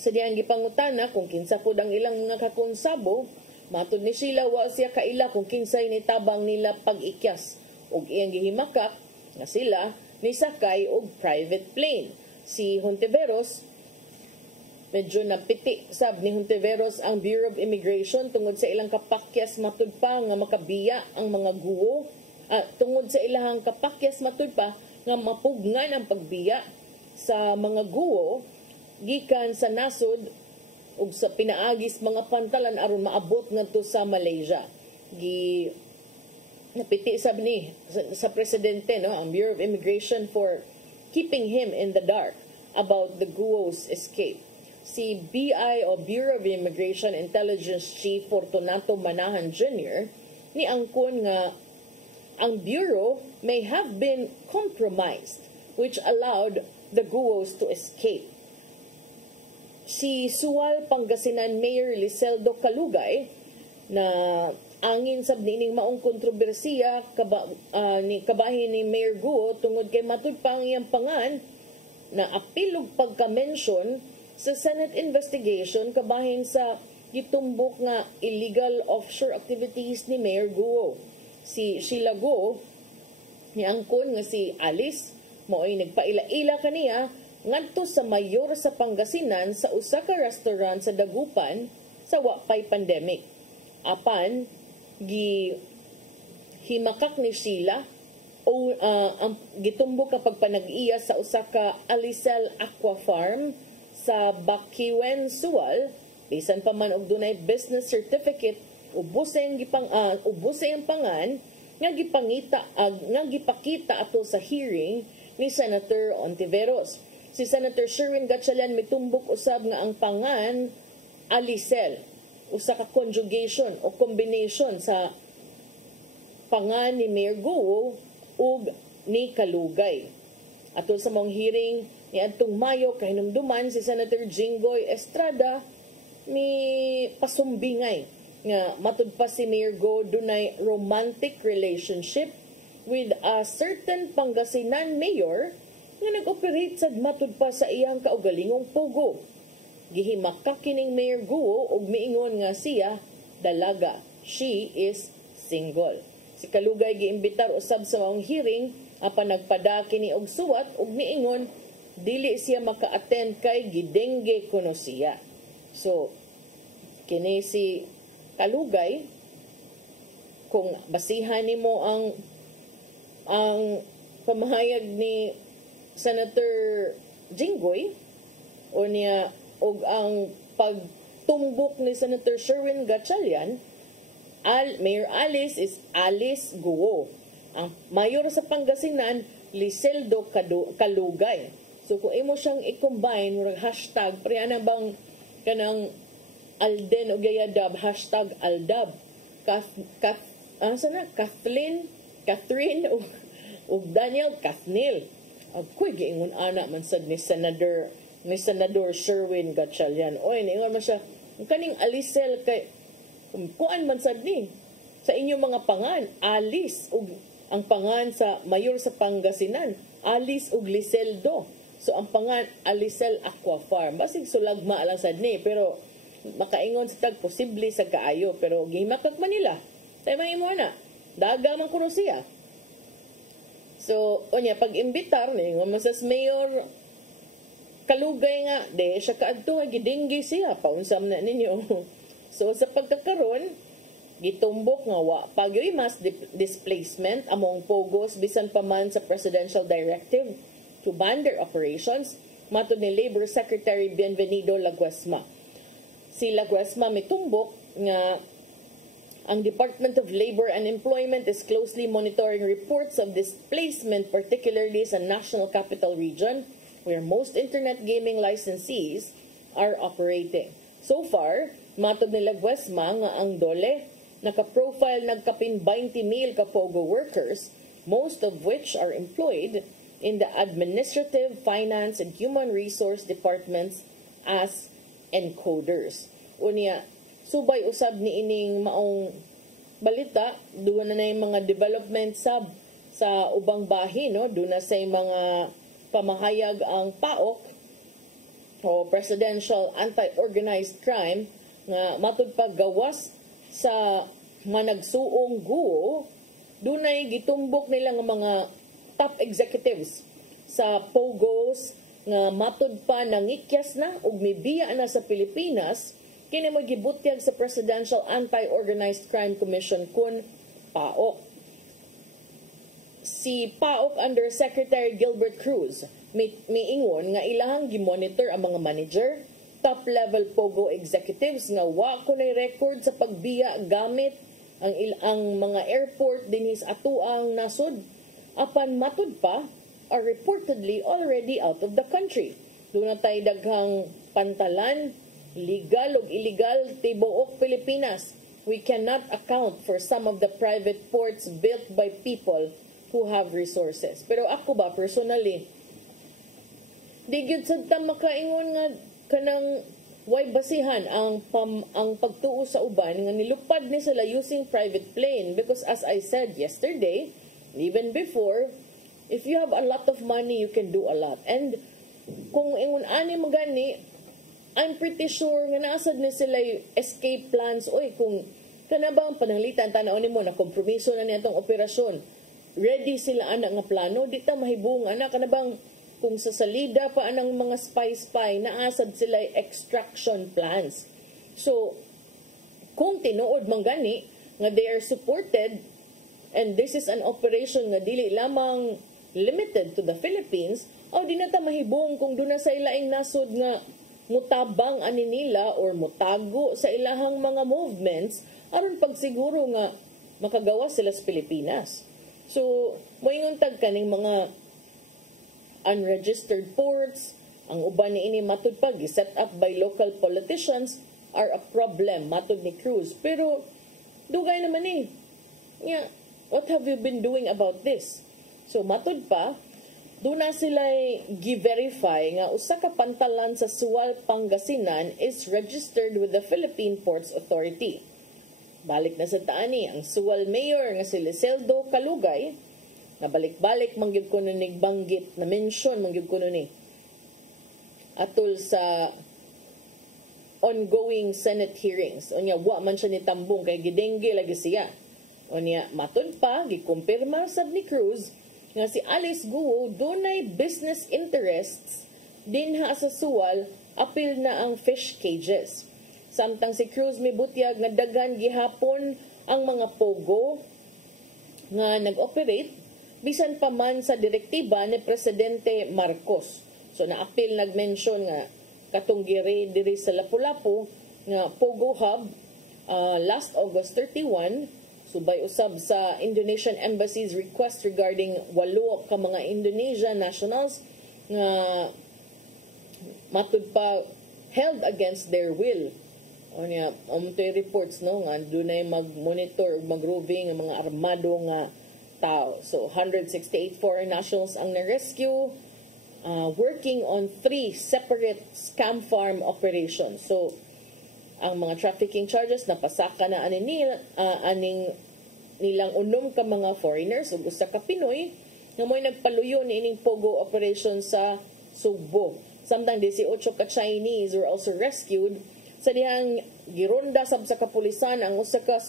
Sa diyang gipangutana kung kinsa pud ang ilang mga kakonsabo, matud ni Sheila wa siya kaila kung kinsay ni tabang nila pag-ikyas ug iyang gihimakak nga sila ni sakay og private plane. Si Hontiveros, medyo napiti sab ni Hontiveros ang Bureau of Immigration tungod sa ilang kapakyas matud pa nga makabiya ang mga guwo, tungod sa ilang kapakyas matud pa nga mapugnan ang pagbiya sa mga guwo gikan sa nasod ug sa pinaagis mga pantalan aron maabot ngadto sa Malaysia. Napiti sab ni sa presidente ang Bureau of Immigration for keeping him in the dark about the guwo's escape. Si BI o Bureau of Immigration Intelligence Chief Fortunato Manahan Jr. ni angkon nga ang bureau may have been compromised which allowed the guwos to escape. Si Sual Pangasinan Mayor Liseldo Calugay na angin sab nining maong kontrobersiya kabahin ni Mayor Guo tungod kay matud pa ang iyang pangan na apilog pagka-mention sa Senate investigation kabahin sa gitumbok nga illegal offshore activities ni Mayor Guo. Si Sheila Guo ni angkon nga si Alice mo'y nagpaila-ila kaniya ngadto sa mayor sa Pangasinan sa usa ka restaurant sa Dagupan sa wapay pandemic. Apan himakak ni Sheila o ang gitumbok kapag panag-iya sa usa ka Alicel Aqua Farm sa Bakiwen, Sual, bisan pa man og dunay business certificate ubos ang pangan nga gipakita ato sa hearing ni Senator Ontiveros. Si Senator Sherwin Gatchalian mitumbok usab nga ang pangan Alicel, usa ka conjugation o combination sa pangan ni Mayor Guo ug ni Calugay. Ato sa mong hearing ni adtong Mayo kahinumduman si Senator Jinggoy Estrada mi pasumbingay nga matud pa si Mayor Guo dunay romantic relationship with a certain Pangasinan mayor nga nag-operate sad matud pa sa iyang kaugalingong pugo. Gihimakak kining Mayor Guo ug miingon nga siya dalaga. She is single. Si Calugay giimbitar usab sa maong hearing apan nagpada kini og suwat ug miingon dili siya maka-attend kay gidengge kuno siya. So kini si Calugay, kung basihan nimo ang pamahayag ni Senator Jinggoy o niya og ang pagtumbok ni Senator Sherwin Gatchalian, Mayor Alice is Alice Guo. Ang mayor sa Pangasinan, Liseldo Calugay. So kung imo siyang i-combine murag hashtag priyanang bang kanang Alden o Gayadab, hashtag Aldab. Catherine o Daniel Kathnil. Agkoy giingon ana man sad ni Senador Sherwin Gatchalian. Oy, niingon man siya, kaning Alicel kay kuan man sad ni sa inyong mga pangan, Alice ug ang pangan sa mayor sa Pangasinan, Alice ug Liseldo. So ang pangan Alicel Aqua Farm. Basig sulagma lang sad ni pero makaingon sa tag posible sa kaayo pero gihimakak man nila. Tay may imo na. Daga man kuno siya. So, onya pag-imbitar ni nga masas Mayor Calugay nga de siya kaadto nga gidinggi siya paunsam na ninyo. So sa pagkakaron gitumbok nga wa pagyoy mass displacement among pogos bisan pa man sa presidential directive to ban their operations matud ni Labor Secretary Bienvenido Laguesma. Si Laguesma mitumbok nga ang Department of Labor and Employment is closely monitoring reports of displacement, particularly sa National Capital Region, where most internet gaming licensees are operating. So far, matod ni Laguesma nga ang DOLE naka-profile nagkapin 20,000 ka Pogo workers, most of which are employed in the administrative, finance, and human resource departments as encoders. Unya, subay usab ni ining maong balita, doon na yung mga development sa ubang bahin, no? Doon na sa mga pamahayag ang PAOK o Presidential Anti-Organized Crime nga matud paggawas sa managsuong guo, dunay gitumbok nila nga mga top executives sa Pogos nga matud pa nangikyas na ug mibiya na sa Pilipinas kini magibutyag sa Presidential Anti-Organized Crime Commission kun PAOK. Si PAOK Undersecretary Gilbert Cruz miingon nga ilahang gimonitor ang mga manager, top-level Pogo executives nga wa kunay record sa pagbiya gamit ang mga airport dinhi sa atuang nasod. Apan matud pa are reportedly already out of the country. Doon na tayo daghang pantalan, legal o illegal, tibuok Pilipinas. We cannot account for some of the private ports built by people who have resources. Pero ako ba, personally, di gyud sad ta makaingon nga kanang way basihan ang pagtuo sa uban nga nilupad ni sila using private plane, because as I said yesterday, even before, if you have a lot of money, you can do a lot. And kung ingon ani magani, I'm pretty sure nga naasad ni sila yung escape plans. Oy, kung kanabang pananglitan tanaw nimo na kompromiso na nitong operasyon, ready sila anak nga plano, di ta mahibong anak kanabang kung sa salida pa anang mga spy naasad sila extraction plans. So kung tinuod man gani nga they are supported, and this is an operation nga dili lamang limited to the Philippines, o di na ta mahibong kung doon na sa ilaing nasod nga mutabang ani nila or mutago sa ilahang mga movements aron pagsiguro nga makagawas sila sa Pilipinas. So moingon tag kaning mga unregistered ports, ang uban ni ini matud pag set up by local politicians are a problem matud ni Cruz. Pero dugay naman eh. Yeah, what have you been doing about this? So matud pa, doon na sila gi-verify nga usa ka pantalan sa Sual, Pangasinan is registered with the Philippine Ports Authority. Balik na sa taani, ang Sual Mayor nga si Liseldo Kalugay, na balik-balik mangyud ko nun banggit, na mention mangyud ko nun atol sa ongoing Senate hearings. O niya, wa man siya nitambong kay gidengge lagi siya. O niya, matud pa, gikumpirma sab ni Cruz nga si Alice Guo dunay business interests dinha sa Sual, apil na ang fish cages. Samtang si Cruz mibutyag nga daghan gihapon ang mga Pogo nga nag-operate bisan pa man sa direktiba ni Presidente Marcos. So naapil nag-mention nga katong diri sa Lapu-Lapu nga Pogo Hub last August 31, subay usab sa Indonesian Embassy's request regarding 8 ka mga Indonesian nationals nga matud pa held against their will. O niya, umtoy reports no nga dunay mag-monitor ug mag-roving ang mga armado nga tao. So 168 foreign nationals ang na-rescue, working on 3 separate scam farm operations. So ang mga trafficking charges napasaka na aning nilang unom ka mga foreigners ug usa ka Pinoy nga mo'y nagpaluyo ni ining Pogo operation sa Sugbo. Samtang 18 ka Chinese were also rescued sa dihang gironda sab sa kapulisan ang usa ka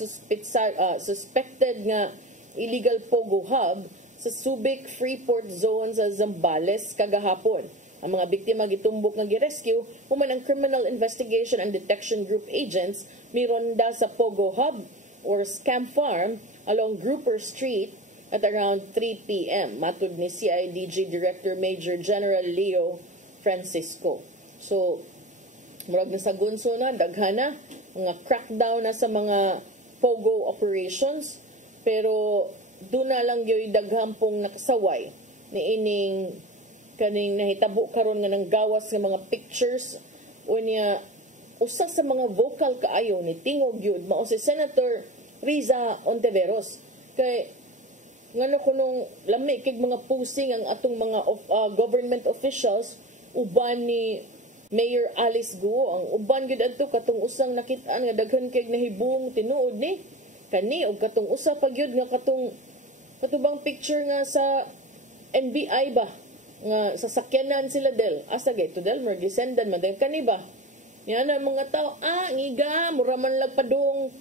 suspected nga illegal Pogo Hub sa Subic Freeport Zone sa Zambales kagahapon. Ang mga biktima gitumbok nga girescue human ang Criminal Investigation and Detection Group agents mironda sa Pogo Hub or Scam Farm along Grouper Street at around 3 p.m. matud ni CIDG Director Major General Leo Francisco. So murag na sa gunso na daghana mga crackdown na sa mga Pogo operations. Pero doon na lang yung daghampong nakasaway ni ining kaning nahitabo karon nga ng gawas nga mga pictures o niya usa sa mga vocal kaayo ni tingog yun mao si Senator Riza Ontiveros. Kay ngano kunong lami kay mga posting ang atong mga government officials uban ni Mayor Alice Guo, ang uban gid adto katong usang nakit-an nga daghan kay nahibong tinuod ni kani og katong usa pa gyud nga katubang picture nga sa NBI ba nga sa sakyanan sila del asa gay to del mer gisendan man kani ba yan ang mga tao ngiga mura man lag padung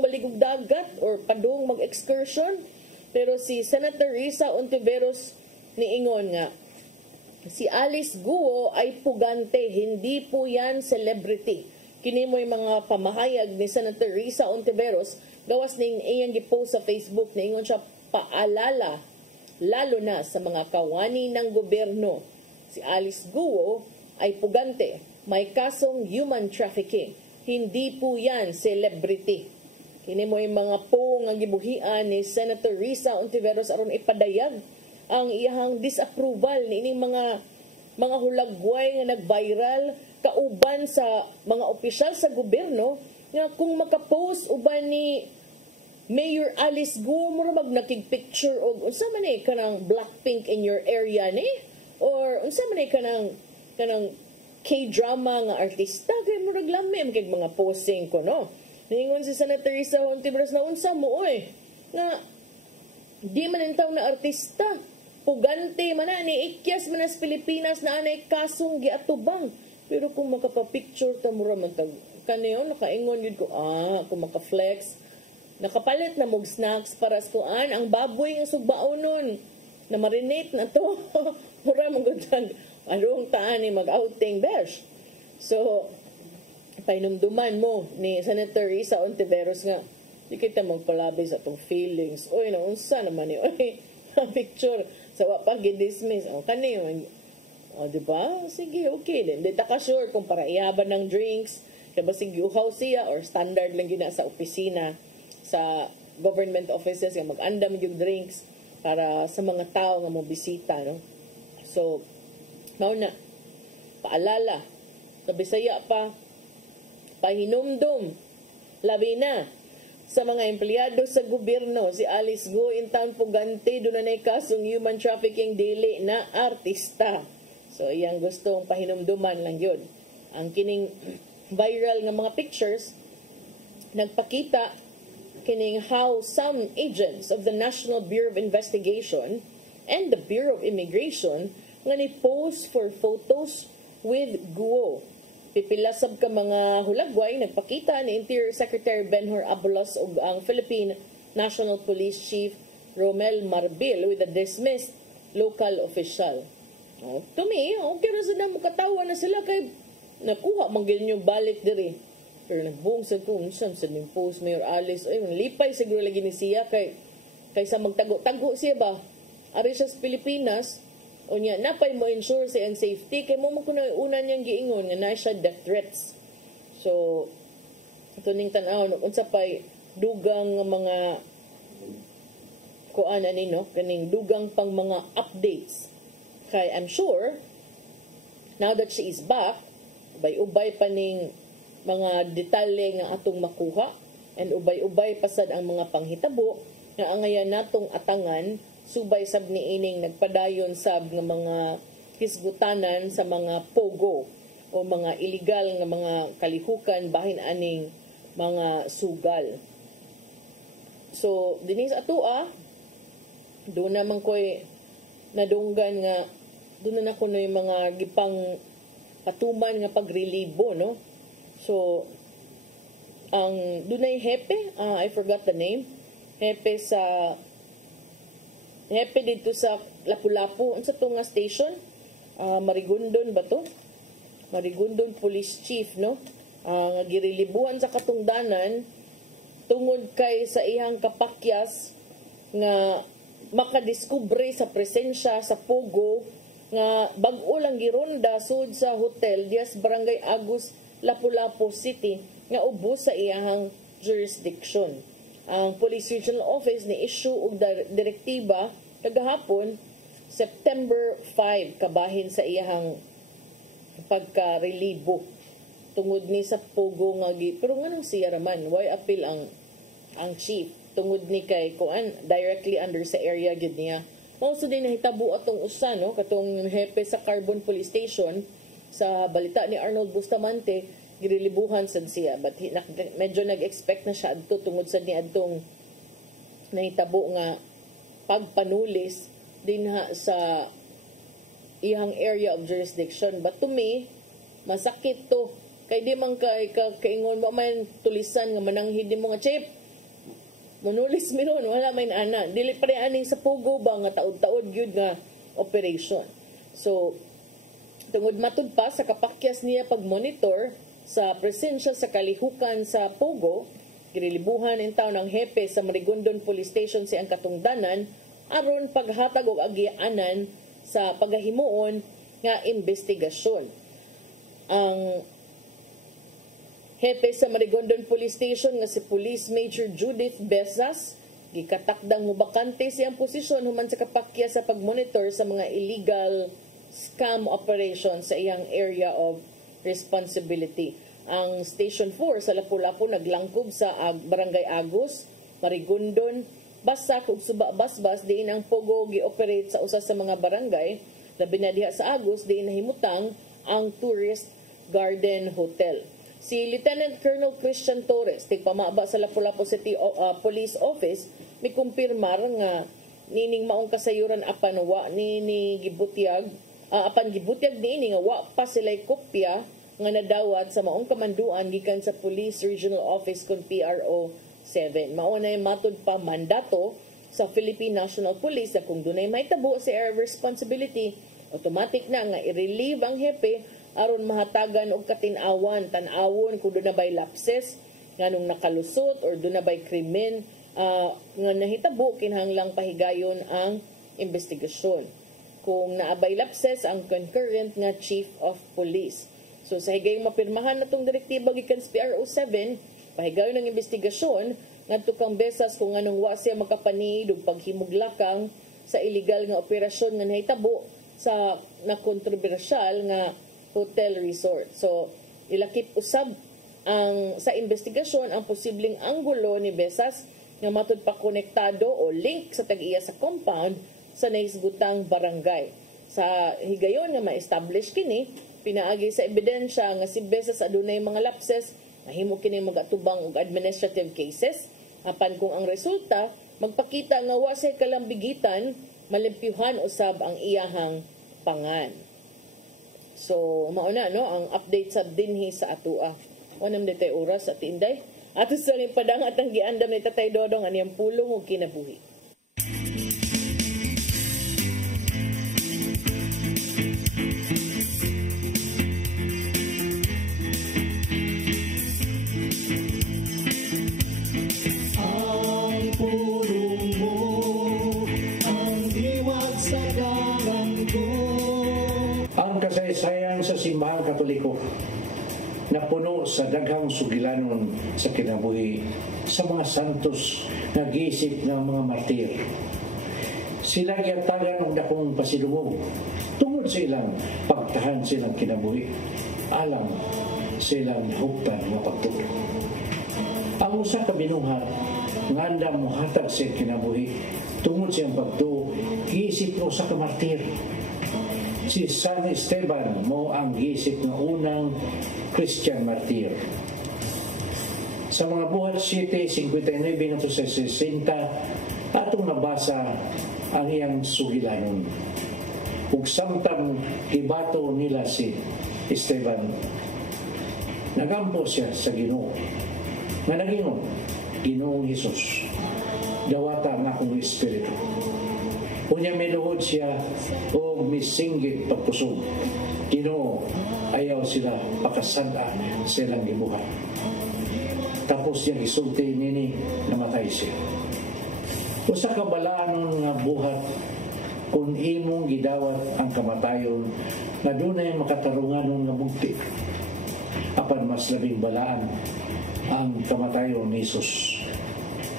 maligog dagat or padung mag-excursion. Pero si Senator Riza Ontiveros niingon nga si Alice Guo ay pugante, hindi po yan celebrity. Kini mo'y mga pamahayag ni Senator Riza Ontiveros gawas ning iyang gipost sa Facebook. Niingon siya paalala lalo na sa mga kawani ng gobyerno. Si Alice Guo ay pugante, may kasong human trafficking. Hindi po yan celebrity. Kini mo yung mga nga gibuhian ni Senator Riza Ontiveros aron ipadayag ang iyang disapproval ni ining mga hulagway nga nag-viral kauban sa mga opisyal sa gobyerno nga kung makapost uban ni Mayor Alice Guo mura mag nakig-picture og unsa man ni kanang Blackpink in your area ni or unsa man ni kanang K-drama nga artista kay murag lami kay mga posting ko no. Ningon si Senator Riza Ontiveros na unsa mo nga di man entaw na artista pugante man ni ikyas man sa Pilipinas na anay kasong giatubang pero kung makapapicture ta mura man tag kaniyo nakaingon yun ko kung makaflex nakapalit na mog snacks para sa kuan ang baboy nga sugbaon nun na marinate na to mura man gud anong taan ni mag-outing besh so painumduman mo ni Senator Riza Ontiveros nga di kita magpalabi sa itong feelings. Uy, naunsa naman ni picture. Sa wapag i-dismiss. Kani yun. Diba? Sige, okay. Hindi ta ka sure kung para ihaban ng drinks. Kaya ba sige, uhaw siya or standard lang gina sa opisina sa government offices nga mag-andam yung drinks para sa mga tao nga mo bisita. No? So, mauna, paalala. Sa Bisaya pa, pahinumdum labi na sa mga empleyado sa gobyerno si Alice Guo intawn pugante doon na kasong human trafficking dili na artista. So iyang gustong pahinumduman lang yun. Ang kining viral nga mga pictures nagpakita kining how some agents of the National Bureau of Investigation and the Bureau of Immigration nga ni post for photos with Guo. Pipilasab ka mga hulagway, nagpakita ni Interior Secretary Benhur Abulos ug ang Philippine National Police Chief Romel Marbil with a dismissed local official. To me, okay ra sila mukatawa na sila kay nakuha man gyud yung balik diri. Pero nagbuong sa kung saan sa ning post Mayor Alice, ay lipay siguro lagi ni siya kaysa magtago-tago siya ba. Ari siya sa Pilipinas. O niya, napay mo ensure sa ang safety. Kaya mo kuno una niyang giingon nga na siya death threats. So, ito ning tanaw, unsa pa'y dugang mga kuan ani no, kaning dugang pang mga updates. Kay I'm sure, now that she is back, ubay-ubay pa ning mga detalye nga atong makuha and ubay-ubay pasad ang mga panghitabo nga angayan natong atangan subay sab ni ining nagpadayon sab nga mga hisgutanan sa mga pogo o mga illegal nga mga kalihukan bahin aning mga sugal. So dinis atoa do naman koy nadunggan nga do na ko na yung mga gipang patuman nga pagrelibo no. So ang dunay hepe, I forgot the name. Hepe dito sa Lapu-Lapu. Unsa to nga station? Marigondon ba to? Marigondon Police Chief, no? Nga girilibuhan sa katungdanan tungod kay sa iyang kapakyas nga makadiskubre sa presensya sa Pogo nga bag-o lang gironda sud sa Hotel Diaz Barangay Agus, Lapu-Lapu City nga ubos sa iyang jurisdiction. Ang Police Regional Office ni issue og direktiba kagahapon September 5 kabahin sa iyang pagka-relibo tungod ni sa Pogo nga pero nganong siya raman why appeal ang ang chief tungod ni kay kuan directly under sa area gid niya. Mao din nahitabo atong usa no katong hepe sa Carbon Police Station sa balita ni Arnold Bustamante girilibuhan sad siya but medyo nag-expect na siya adto tungod sa niadtong nahitabo nga pagpanulis dinha sa iyang area of jurisdiction. But to me masakit to kay di man kay kaingon mo man tulisan nga mananghid mo nga chip munulis mi ron wala may ana dili pa rin aning sa pugo ba nga taod-taod gyud nga operation. So tungod matud pa sa kapakyas niya pagmonitor sa presensya sa kalihukan sa pugo girilibuhan in taon ang hepe sa Marigondon Police Station si ang katungdanan aron paghatag og agianan sa pagahimuon nga investigasyon. Ang hepe sa Marigondon Police Station nga si Police Major Judith Besas gikatakdang mubakante siyang posisyon human sa kapakya sa pagmonitor sa mga illegal scam operations sa iyang area of responsibility. Ang Station 4 sa Lapu-Lapu naglangkob sa Barangay Agus, Marigondon, Basak ug Suba-Basbas diin ang pogo gi-operate sa usa sa mga barangay labi na diha sa Agus diin nahimutang ang Tourist Garden Hotel. Si Lieutenant Colonel Christian Torres, tigpamaba sa Lapu-Lapu City Police Office, may kumpirmar nga nining maong kasayuran apan wa nini gibutyag, apan gibutyag niini nga wa pa sila'y kopya nga nadawat sa maong kamanduan gikan sa Police Regional Office kon PRO 7. Mao na matud pa mandato sa Philippine National Police na kung dunay mahitabo sa area of responsibility, automatic na nga i-relieve ang hepe aron mahatagan og katin-awan tan-awon kung doon na bay lapses nganong nakalusot or doon na bay krimen nga nahitabo kinahanglang pahigayon ang investigasyon. Kung naabay lapses ang concurrent nga Chief of Police. So sa higayong mapirmahan natong direktiba gikan sa PRO 7 pahigayon ang investigasyon ngadto kang Besas kung anong wa siya makapanid og paghimuglakang sa illegal nga operasyon nga nahitabo sa nakontrobersyal nga hotel resort. So, ilakip usab ang sa investigasyon ang posibleng anggulo ni Besas nga matud pa konektado o link sa tag-iya sa compound sa naisgutang barangay. Sa higayon nga ma-establish kini, pinaagi sa ebidensya nga si Besas adunay mga lapses, mahimo kini magatubang og administrative cases, apan kung ang resulta magpakita nga wa say kalambigitan, malimpyuhan usab ang iyahang pangan. So, mauna no ang update sa dinhi sa atua. Wanam detay oras at inday. Ato sa rin padangat ang giandam ni Tatay Dodong aniyang pulong ug kinabuhi. Ang pulong mo, ang diwag sa garanggo. Ang kasaysayan sa Simbahang Katoliko na puno sa daghang sugilanon sa kinabuhi sa mga santos nga gisip ng mga martir. Sila giatagan ng dakong pasilungog tungod sa ilang pagtahan silang kinabuhi alang silang huptan nga pagtuo. Ang usa ka binuhat nga andam mohatag sa kinabuhi tungod sa iyang pagtuo gisip mo sa kamartir. Si San Esteban mo ang gisip ng unang Christian martir. Sa mga buhat 7:59 nato sa 60 atong nabasa ang iyang sugilanon. Ug samtang gibato nila si Esteban, nagampo siya sa Ginoo. Nga nagingon, Ginoong Hesus, dawata ang akong espiritu. Unya miluhod siya o misinggit pagpusog. Ginoo, ayaw sila pakasanda sa ilang gibuhat. Tapos niya gisulti nini namatay siya. Usa ka balaanon nga buhat kung imong gidawat ang kamatayon na dunay makatarunganon nga bugti. Apan mas labing balaan ang kamatayon ni Jesus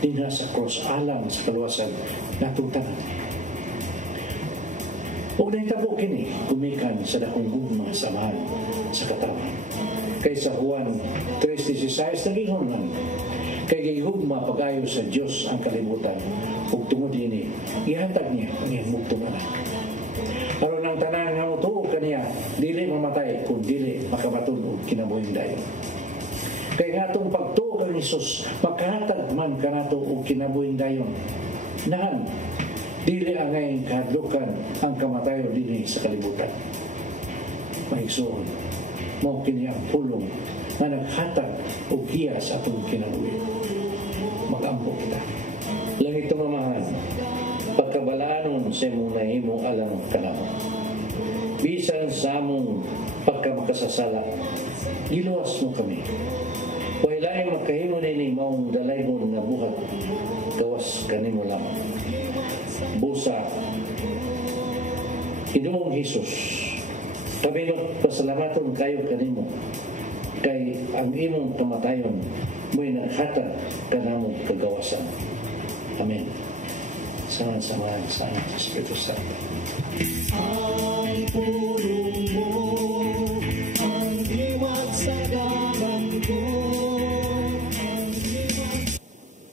dinha sa cross alang sa kaluwasan natong tanan. Huwag na itabo kini, gumikan sa dakong gugma samahan sa katawan. Kaysa Juan 3:16, nagingon lang, Kay gihugma pag-ayo sa Dios ang kalibutan ug tungod dinhi ihatag niya ang iyang mugtong anak. Aron ang tanan nga motuo kaniya dili mamatay kun dili makabaton og kinabuhing dayon. Kay nga atong pagtuo kang Hesus makahatag man kanato og kinabuhing dayon. Nahan dili angay kahadlukan ang kamatayon dinhi sa kalibutan. Maigsoon mao kini ang pulong nga naghatag og giya sa atong kinabuhi. Mag-ampo kita. Langit mamahan, pagkabalaanon sa imong nahimong alang kanamo. Bisan sa among pagkamakasasala, giluwas mo kami. Wailaing magkahimo nini maong dalaybon nga buhat, gawas kanimo lamang. Busa, Ginoong Hesus, kami pasalamaton kayo kanimo, kay ang imong kamatayon mo'y naghatag kanamong kagawasan. Amen. Sama-sama sa Espiritu Santo. Ang pulong mo, ang liwag sa daman ko.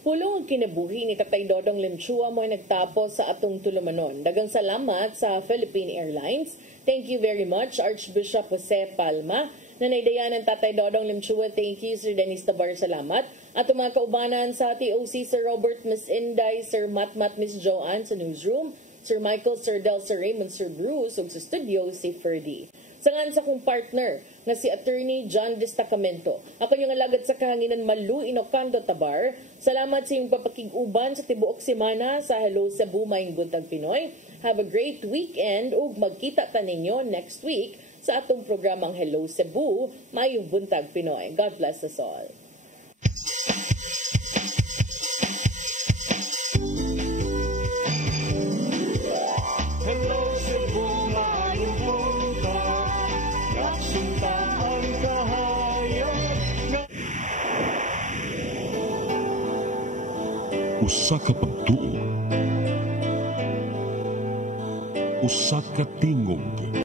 Pulong ang kinabuhi ni Tatay Dodong Limchua mo ay nagtapos sa atong tulumanon. Dagang salamat sa Philippine Airlines. Thank you very much, Archbishop Jose Palma. Nanaydayan ng Tatay Dodong Limchua, thank you, Sir Dennis Tabar, salamat. At mga kaubanan sa TOC, Sir Robert, Miss Inday, Sir Matmat, Miss Joanne sa newsroom, Sir Michael, Sir Del, Sir Raymond, Sir Bruce, ug sa studio, si Ferdy. Sangan sa kong partner nga si Attorney John Destacamento. Ako yung alagad sa kahanginan Malu Inocando Tabar. Salamat sa iyong papakig-uban sa tibuok semana sa Hello Cebu Maayong Buntag Pinoy. Have a great weekend ug magkita ta ninyo next week sa atong programang Hello Cebu Maayong Buntag Pinoy. God bless us all. Hello Cebu, maayong buntag. Kaksunta ang kahayag. Usa ka pagtuo, usa ka tingog.